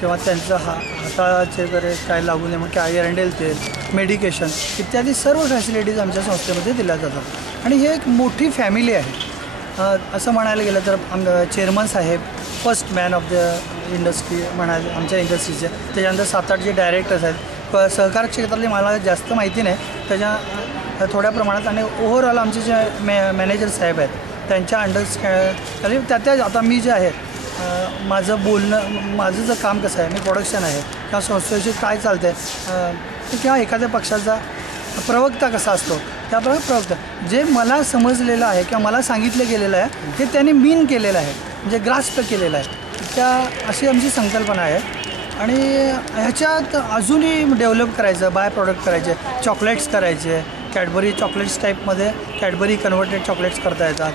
किंवा त्यांचं हाताचे वगैरे काय लागू नये मग काय एरंडेल तेल, मेडिकेशन इत्यादी सर्व फॅसिलिटीज आमच्या संस्थेमध्ये दिल्या जातात. आणि हे एक मोठी फॅमिली आहे. असं म्हणायला गेलं तर चेअरमन साहेब first man of the industry म्हणाले आमच्या इंडस्ट्रीचे, त्याच्यानंतर 7-8 जे डायरेक्टर्स आहेत. सहकार क्षेत्रातली मला जास्त माहिती नाही, त्याच्या थोड्या प्रमाणात. आणि ओव्हरऑल आमचे जे मॅनेजर साहेब आहेत त्यांच्या अंडरस्टँड त्या आता मी जे आहे माझं जर काम कसं आहे, मी प्रोडक्शन आहे किंवा संस्थेशी काय चालतं आहे किंवा एखाद्या पक्षाचा प्रवक्ता कसा असतो त्याप्रमाणे प्रवक्ता जे मला समजलेलं आहे किंवा मला सांगितलं गेलेलं आहे हे त्यांनी मीन केलेलं आहे, म्हणजे ग्रास्प केलेलं आहे. त्या अशी आमची संकल्पना आहे. आणि ह्याच्यात अजूनही डेव्हलप करायचं, बाय प्रॉडक्ट करायचे, चॉकलेट्स करायचे, कॅडबरी चॉकलेट्स टाईपमध्ये कॅडबरी कन्व्हर्टेड चॉकलेट्स करता येतात,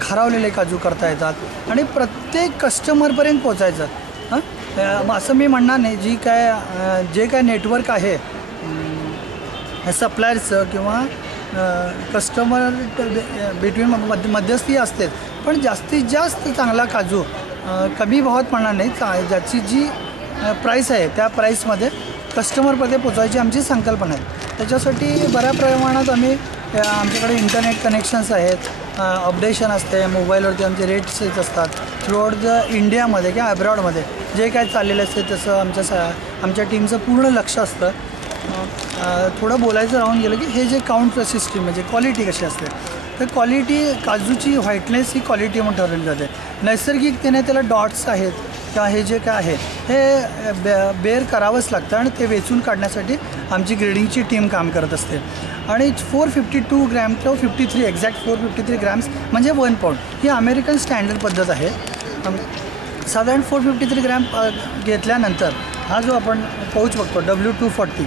खारावलेले काजू करता येतात आणि प्रत्येक कस्टमरपर्यंत पोचायचं. असं मी म्हणणार नाही, जे काय नेटवर्क आहे सप्लायर्सचं किंवा कस्टमर बिटवीन मध्यस्थी असते, पण जास्तीत जास्त चांगला काजू कमी भावात म्हणणार नाही, ज्याची जी प्राईस आहे त्या प्राईसमध्ये कस्टमरमध्ये पोचायची आमची संकल्पना आहे. त्याच्यासाठी बऱ्या प्रमाणात आमच्याकडे इंटरनेट कनेक्शन्स आहेत, अपडेशन असते, मोबाईलवरती आमचे रेट्स येत असतात. थ्रूआउट द इंडियामध्ये किंवा अब्रॉडमध्ये जे काय चाललेलं असते तसं आमच्या टीमचं पूर्ण लक्ष असतं. थोडं बोलायचं राहून गेलं की हे जे काउंट सिस्टीम म्हणजे क्वालिटी कशी असते, तर क्वालिटी काजूची व्हाईटनेस ही क्वालिटी म्हणून ठरवली जाते. नैसर्गिकतेने त्याला डॉट्स आहेत किंवा हे जे काय आहे हे बेअर करावंच लागतं आणि ते वेचून काढण्यासाठी आमची ग्रेडिंगची टीम काम करत असते. आणि 452 ग्रॅम किंवा 53 एक्झॅक्ट 453 ग्रॅम्स म्हणजे 1 पाऊंड ही अमेरिकन स्टँडर्ड पद्धत आहे. साधारण 453 ग्रॅम घेतल्यानंतर हा जो आपण पाऊच बघतो W240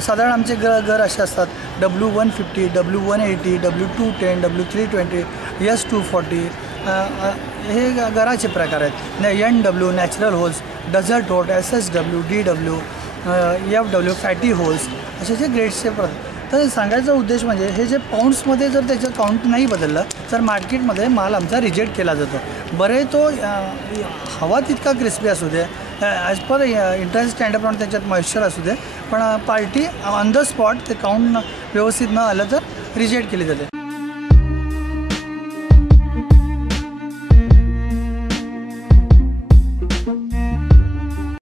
साधारण आमचे घर असे असतात, W150, W180, W210, W320, S240 हे घराचे प्रकार आहेत. NW नॅचरल होल्स, डझर्ट होट, SSW, DW, FW fatty holes असे जे ग्रेड्सचे प्रकार. तर सांगायचा उद्देश म्हणजे हे जे पाऊंड्समध्ये जर त्याचं काउंट नाही बदललं तर मार्केटमध्ये माल आमचा रिजेक्ट केला जातो. बरे तो हवा तितका क्रिस्पी असू दे, ॲज पर इंटरनॅशनल स्टँडर्डप्रमाणे त्याच्यात मॉइश्चर असू दे, पण पार्टी ऑन द स्पॉट ते काउंट व्यवस्थित न आलं तर रिजेक्ट केली जाते.